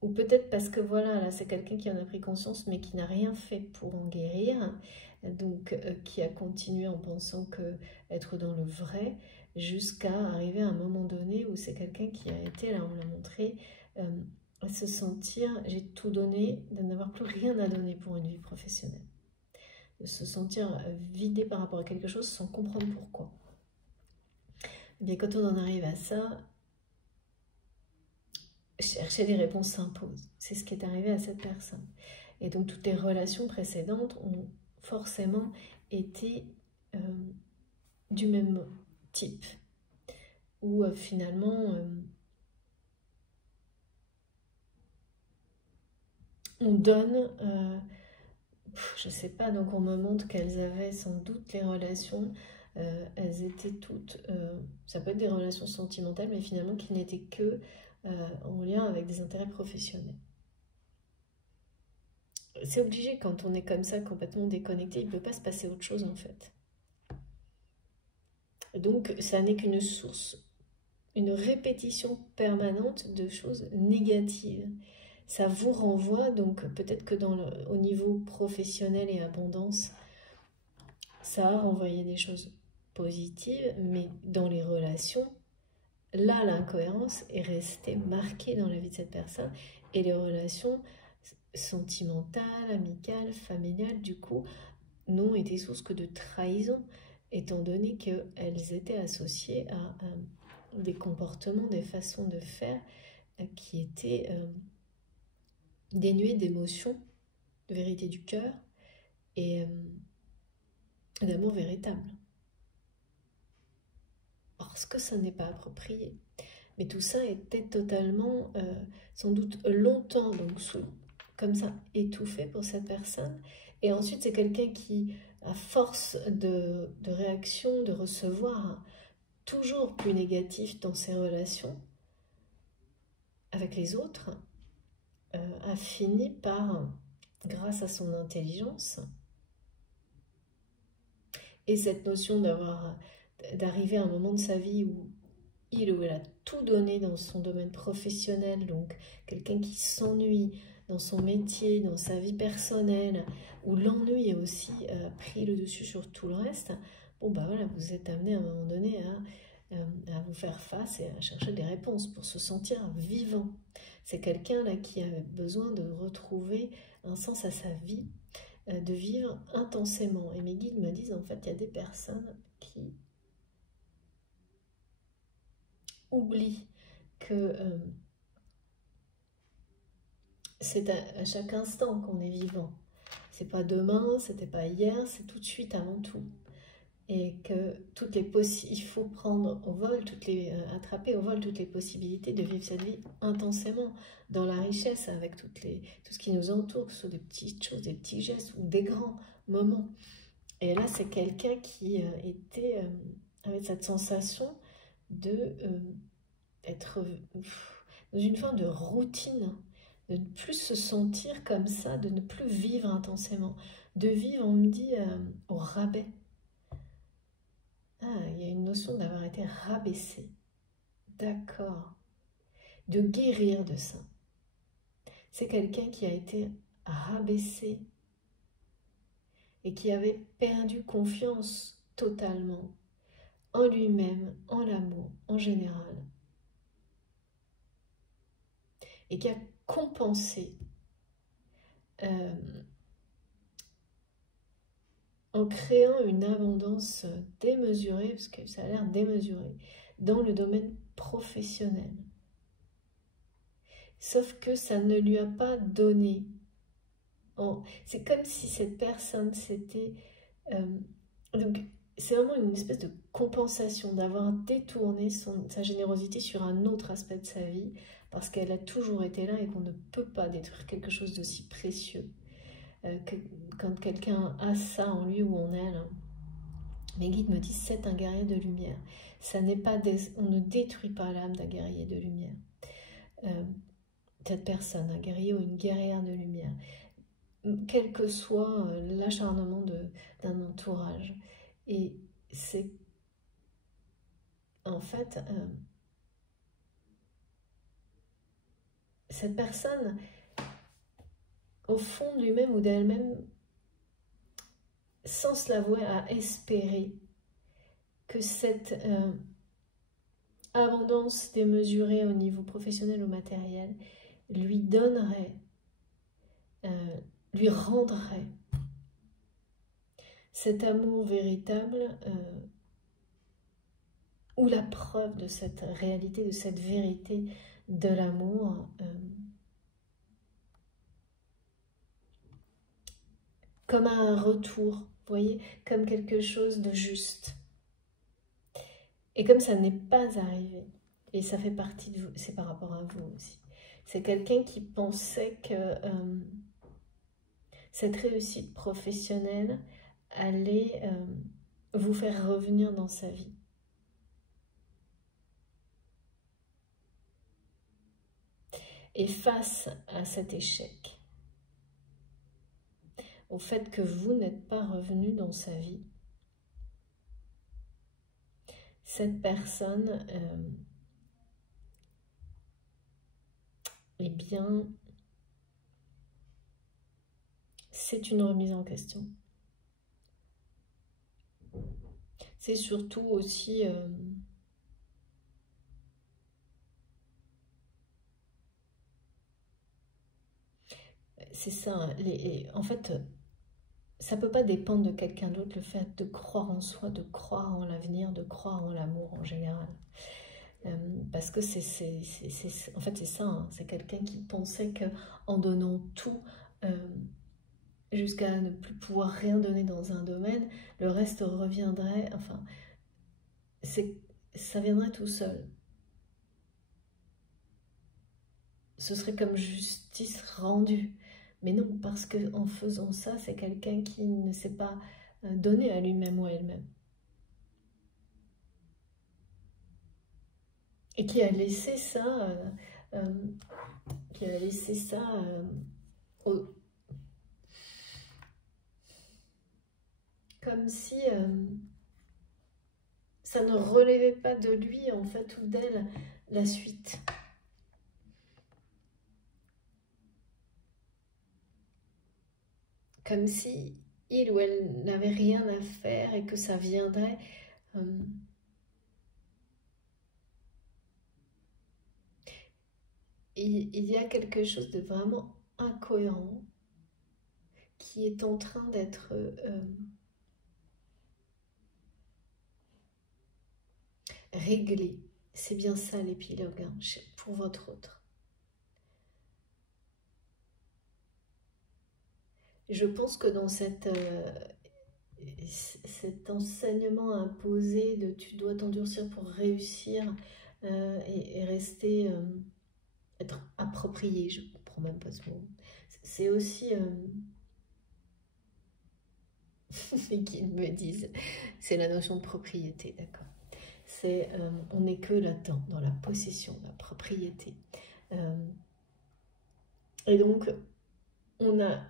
ou peut-être parce que voilà, là c'est quelqu'un qui en a pris conscience mais qui n'a rien fait pour en guérir, donc qui a continué en pensant que être dans le vrai, jusqu'à arriver à un moment donné où c'est quelqu'un qui a été, là on l'a montré, à se sentir, j'ai tout donné, de n'avoir plus rien à donner pour une vie professionnelle. De se sentir vidé par rapport à quelque chose sans comprendre pourquoi. Et bien quand on en arrive à ça, chercher des réponses s'impose. C'est ce qui est arrivé à cette personne. Et donc toutes les relations précédentes ont forcément été du même type. Où finalement on donne, je ne sais pas, donc on me montre qu'elles avaient sans doute les relations, elles étaient toutes, ça peut être des relations sentimentales, mais finalement qui n'étaient que en lien avec des intérêts professionnels. c'est obligé quand on est comme ça, complètement déconnecté, il ne peut pas se passer autre chose en fait. Donc ça n'est qu'une source, une répétition permanente de choses négatives. Ça vous renvoie, donc peut-être que au niveau professionnel et abondance, ça a renvoyé des choses positives, mais dans les relations, là, l'incohérence est restée marquée dans la vie de cette personne et les relations sentimentales, amicales, familiales, du coup, n'ont été source que de trahison, étant donné qu'elles étaient associées à des comportements, des façons de faire qui étaient dénuées d'émotion, de vérité du cœur et d'amour véritable. Parce que ça n'est pas approprié. Mais tout ça était totalement, sans doute longtemps, donc comme ça, étouffé pour cette personne. Et ensuite, c'est quelqu'un qui, à force de réaction, de recevoir toujours plus négatif dans ses relations avec les autres, a fini par, grâce à son intelligence, et cette notion d'arriver à un moment de sa vie où il ou elle a tout donné dans son domaine professionnel, donc quelqu'un qui s'ennuie dans son métier, dans sa vie personnelle, où l'ennui est aussi pris le dessus sur tout le reste, bon bah voilà, vous êtes amené à un moment donné à vous faire face et à chercher des réponses pour se sentir vivant. C'est quelqu'un là qui a besoin de retrouver un sens à sa vie, de vivre intensément. Et mes guides me disent, en fait, il y a des personnes qui oublient que c'est à chaque instant qu'on est vivant. C'est pas demain, c'était pas hier, c'est tout de suite avant tout. Et que il faut prendre au vol, attraper au vol toutes les possibilités de vivre cette vie intensément, dans la richesse, avec tout ce qui nous entoure, que ce soit des petites choses, des petits gestes ou des grands moments. Et là, c'est quelqu'un qui avait cette sensation d'être dans une forme de routine, de ne plus se sentir comme ça, de ne plus vivre intensément. De vivre, on me dit, au rabais. Ah, il y a une notion d'avoir été rabaissé. D'accord. De guérir de ça. C'est quelqu'un qui a été rabaissé et qui avait perdu confiance totalement en lui-même, en l'amour, en général. Et qui a compensé en créant une abondance démesurée, parce que ça a l'air démesuré, dans le domaine professionnel. Sauf que ça ne lui a pas donné. C'est comme si cette personne s'était... donc, c'est vraiment une espèce de compensation d'avoir détourné sa générosité sur un autre aspect de sa vie, parce qu'elle a toujours été là et qu'on ne peut pas détruire quelque chose d'aussi précieux. Quand quelqu'un a ça en lui ou en elle, hein, mes guides me disent c'est un guerrier de lumière. Ça n'est pas on ne détruit pas l'âme d'un guerrier de lumière. Cette personne, un guerrier ou une guerrière de lumière, quel que soit l'acharnement d'un entourage. Et c'est en fait cette personne, au fond de lui-même ou d'elle-même, sans se l'avouer, à espérer que cette abondance démesurée au niveau professionnel ou matériel lui donnerait, lui rendrait cet amour véritable ou la preuve de cette réalité, de cette vérité de l'amour comme un retour, vous voyez, comme quelque chose de juste. Et comme ça n'est pas arrivé, et ça fait partie de vous, c'est par rapport à vous aussi. C'est quelqu'un qui pensait que cette réussite professionnelle allait vous faire revenir dans sa vie. Et face à cet échec, au fait que vous n'êtes pas revenu dans sa vie. Cette personne, eh bien, c'est une remise en question. C'est surtout aussi... c'est ça, hein, en fait, ça ne peut pas dépendre de quelqu'un d'autre, le fait de croire en soi, de croire en l'avenir, de croire en l'amour en général. Parce que en fait, c'est ça, hein, c'est quelqu'un qui pensait qu'en donnant tout, jusqu'à ne plus pouvoir rien donner dans un domaine, le reste reviendrait, enfin, ça viendrait tout seul. Ce serait comme justice rendue. Mais non, parce qu'en faisant ça, c'est quelqu'un qui ne s'est pas donné à lui-même ou à elle-même. Et qui a laissé ça, comme si ça ne relevait pas de lui, en fait, ou d'elle, la suite. Comme si il ou elle n'avait rien à faire et que ça viendrait... il y a quelque chose de vraiment incohérent qui est en train d'être réglé. C'est bien ça l'épilogue, hein, pour votre autre. Je pense que dans cet enseignement imposé de tu dois t'endurcir pour réussir et rester, être approprié, je ne comprends même pas ce mot. C'est aussi... et qu'ils me disent, c'est la notion de propriété, d'accord. C'est, on n'est que là-dedans, dans la possession, la propriété. Et donc, on a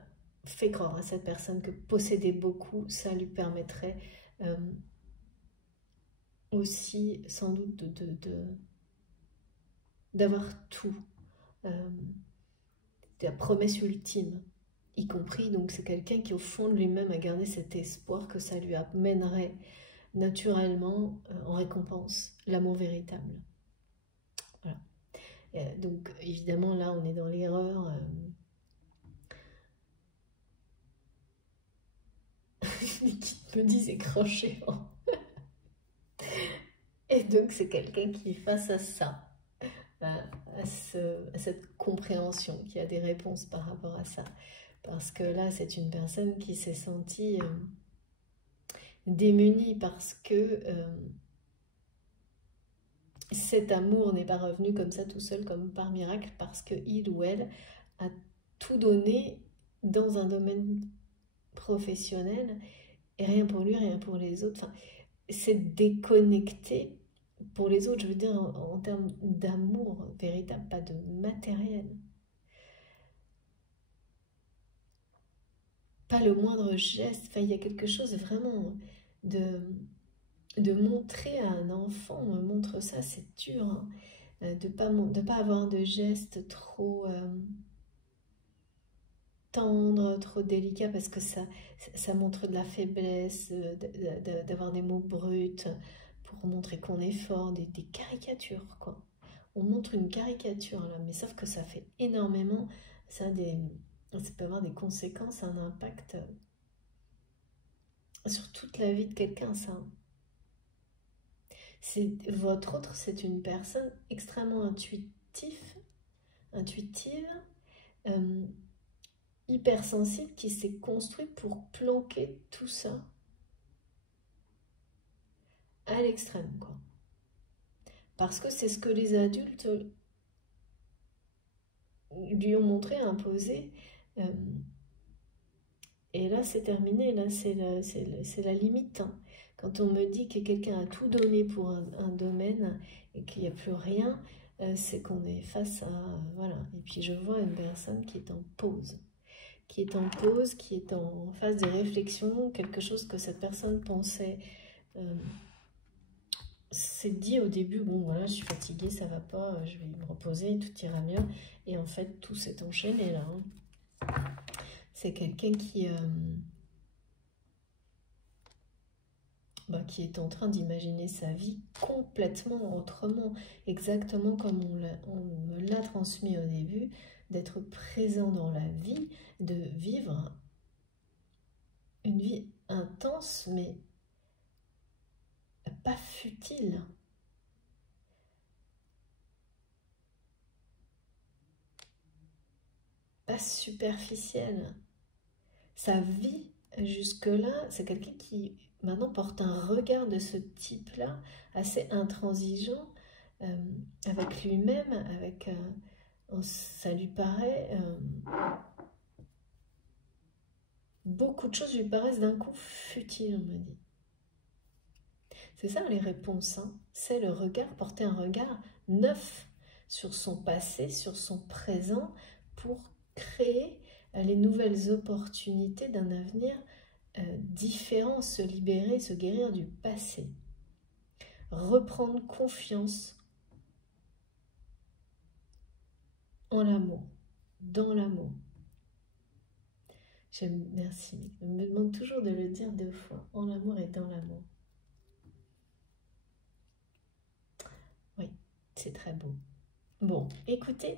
fait croire à cette personne que posséder beaucoup, ça lui permettrait aussi, sans doute, d'avoir tout. La promesse ultime, y compris, donc c'est quelqu'un qui au fond de lui-même a gardé cet espoir que ça lui amènerait naturellement en récompense l'amour véritable. Voilà. Donc évidemment là on est dans l'erreur. Qui me disait crochet. Et donc c'est quelqu'un qui face à ça, à cette compréhension, qui a des réponses par rapport à ça. Parce que là c'est une personne qui s'est sentie démunie parce que cet amour n'est pas revenu comme ça tout seul, comme par miracle, parce qu'il ou elle a tout donné dans un domaine professionnel, et rien pour lui, rien pour les autres. Enfin, c'est déconnecté pour les autres, je veux dire, en termes d'amour véritable, pas de matériel. Pas le moindre geste, enfin, il y a quelque chose vraiment de montrer à un enfant, on me montre ça, c'est dur, hein, de pas avoir de gestes trop tendres, trop délicats, parce que ça montre de la faiblesse, d'avoir des mots bruts pour montrer qu'on est fort, des caricatures, quoi. On montre une caricature, là, mais sauf que ça fait énormément, ça peut avoir des conséquences, un impact sur toute la vie de quelqu'un, ça. Votre autre, c'est une personne extrêmement intuitive, hypersensible, qui s'est construite pour planquer tout ça à l'extrême, quoi. Parce que c'est ce que les adultes lui ont montré, imposé. Et là, c'est terminé, là, c'est la limite, hein. Quand on me dit que quelqu'un a tout donné pour un domaine et qu'il n'y a plus rien, c'est qu'on est face à... voilà. Et puis je vois une personne qui est en pause, qui est en pause, qui est en phase de réflexion, quelque chose que cette personne pensait, s'est dit au début, bon voilà, je suis fatiguée, ça va pas, je vais me reposer, tout ira mieux. Et en fait, tout s'est enchaîné là. C'est quelqu'un qui est en train d'imaginer sa vie complètement autrement, exactement comme on me l'a transmis au début, d'être présent dans la vie, de vivre une vie intense, mais pas futile. Pas superficielle. Sa vie, jusque-là, c'est quelqu'un qui maintenant porte un regard de ce type-là, assez intransigeant, avec lui-même, avec... ça lui paraît... beaucoup de choses lui paraissent d'un coup futiles, on me dit. C'est ça les réponses, hein. C'est le regard, porter un regard neuf sur son passé, sur son présent, pour créer les nouvelles opportunités d'un avenir différent, se libérer, se guérir du passé. Reprendre confiance en l'amour, dans l'amour. Merci, je me demande toujours de le dire 2 fois, en l'amour et dans l'amour. Oui, c'est très beau. Bon, écoutez,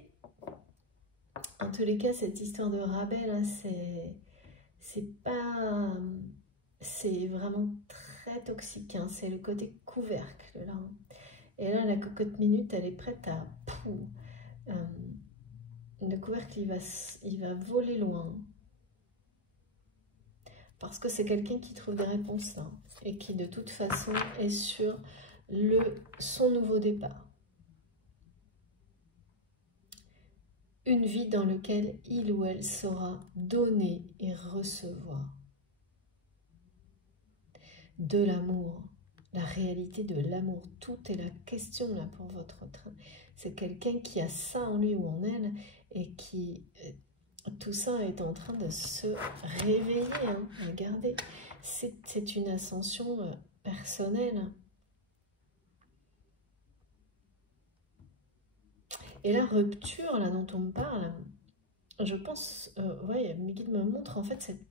en tous les cas, cette histoire de rabais, là, c'est vraiment très toxique, hein. C'est le côté couvercle, là. Et là, la cocotte minute, elle est prête à... le couvercle, il va voler loin. Parce que c'est quelqu'un qui trouve des réponses là, et qui, de toute façon, est sur son nouveau départ. Une vie dans laquelle il ou elle saura donner et recevoir de l'amour, la réalité de l'amour. Tout est la question là pour votre train. C'est quelqu'un qui a ça en lui ou en elle et qui, tout ça est en train de se réveiller. Hein. Regardez, c'est une ascension personnelle. Et la rupture là dont on me parle, je pense, ouais, mes guides me montrent en fait cette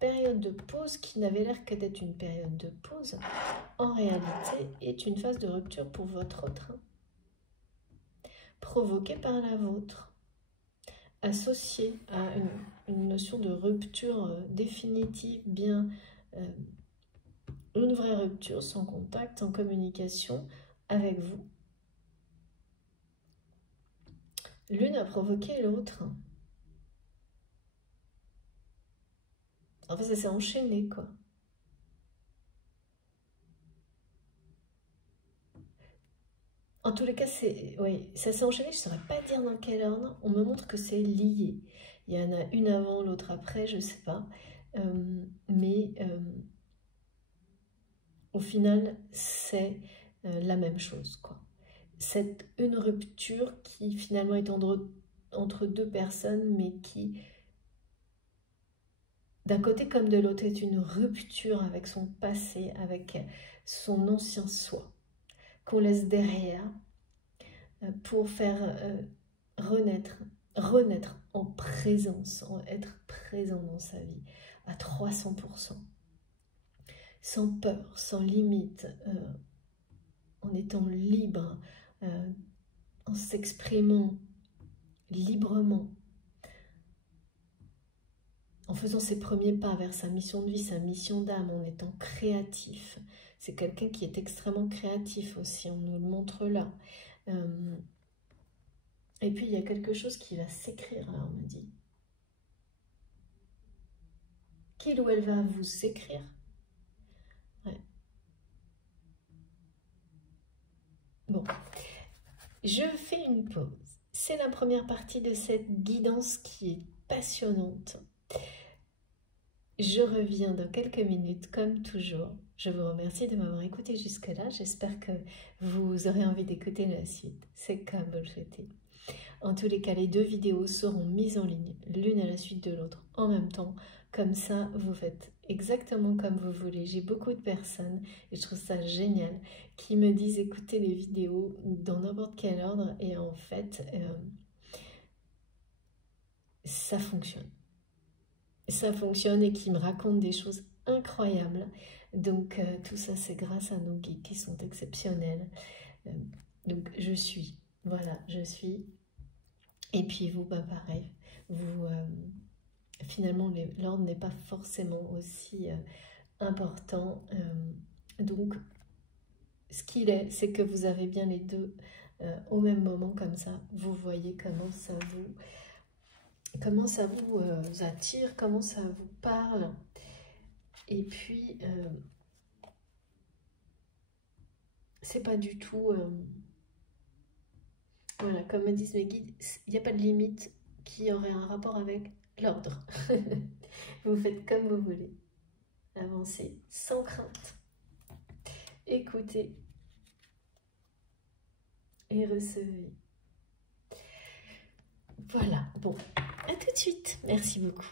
période de pause qui n'avait l'air que d'être une période de pause, en réalité est une phase de rupture pour votre train, provoquée par la vôtre, associée à une notion de rupture définitive, bien une vraie rupture sans contact, sans communication avec vous. L'une a provoqué l'autre. En fait, ça s'est enchaîné, quoi. En tous les cas, oui, ça s'est enchaîné, je ne saurais pas dire dans quel ordre. On me montre que c'est lié. Il y en a une avant, l'autre après, je ne sais pas. Mais au final, c'est la même chose, quoi. C'est une rupture qui finalement est entre 2 personnes, mais qui, d'un côté comme de l'autre, est une rupture avec son passé, avec son ancien soi, qu'on laisse derrière pour faire renaître en présence, être présent dans sa vie à 300%, sans peur, sans limite, en étant libre, en s'exprimant librement, en faisant ses premiers pas vers sa mission de vie, sa mission d'âme, en étant créatif. C'est quelqu'un qui est extrêmement créatif aussi, on nous le montre là. Et puis il y a quelque chose qui va s'écrire là, on me dit. Qu'il ou elle va vous écrire. Ouais. Bon, je fais une pause. C'est la première partie de cette guidance qui est passionnante. Je reviens dans quelques minutes, comme toujours. Je vous remercie de m'avoir écouté jusque-là. J'espère que vous aurez envie d'écouter la suite. C'est comme vous le souhaitez. En tous les cas, les 2 vidéos seront mises en ligne, l'une à la suite de l'autre, en même temps. Comme ça, vous faites exactement comme vous voulez. J'ai beaucoup de personnes, et je trouve ça génial, qui me disent écoutez les vidéos dans n'importe quel ordre, et en fait, ça fonctionne. Ça fonctionne et qui me racontent des choses incroyables. Donc, tout ça, c'est grâce à nos guides qui sont exceptionnels. Donc, je suis. Voilà, je suis. Et puis vous, bah pareil, vous, finalement, l'ordre n'est pas forcément aussi important. Donc, ce qu'il est, c'est que vous avez bien les 2 au même moment, comme ça, vous voyez comment ça vous attire, comment ça vous parle. Et puis, c'est pas du tout... voilà, comme me disent mes guides, il n'y a pas de limite qui aurait un rapport avec l'ordre. Vous faites comme vous voulez. Avancez sans crainte. Écoutez et recevez. Voilà, bon, à tout de suite. Merci beaucoup.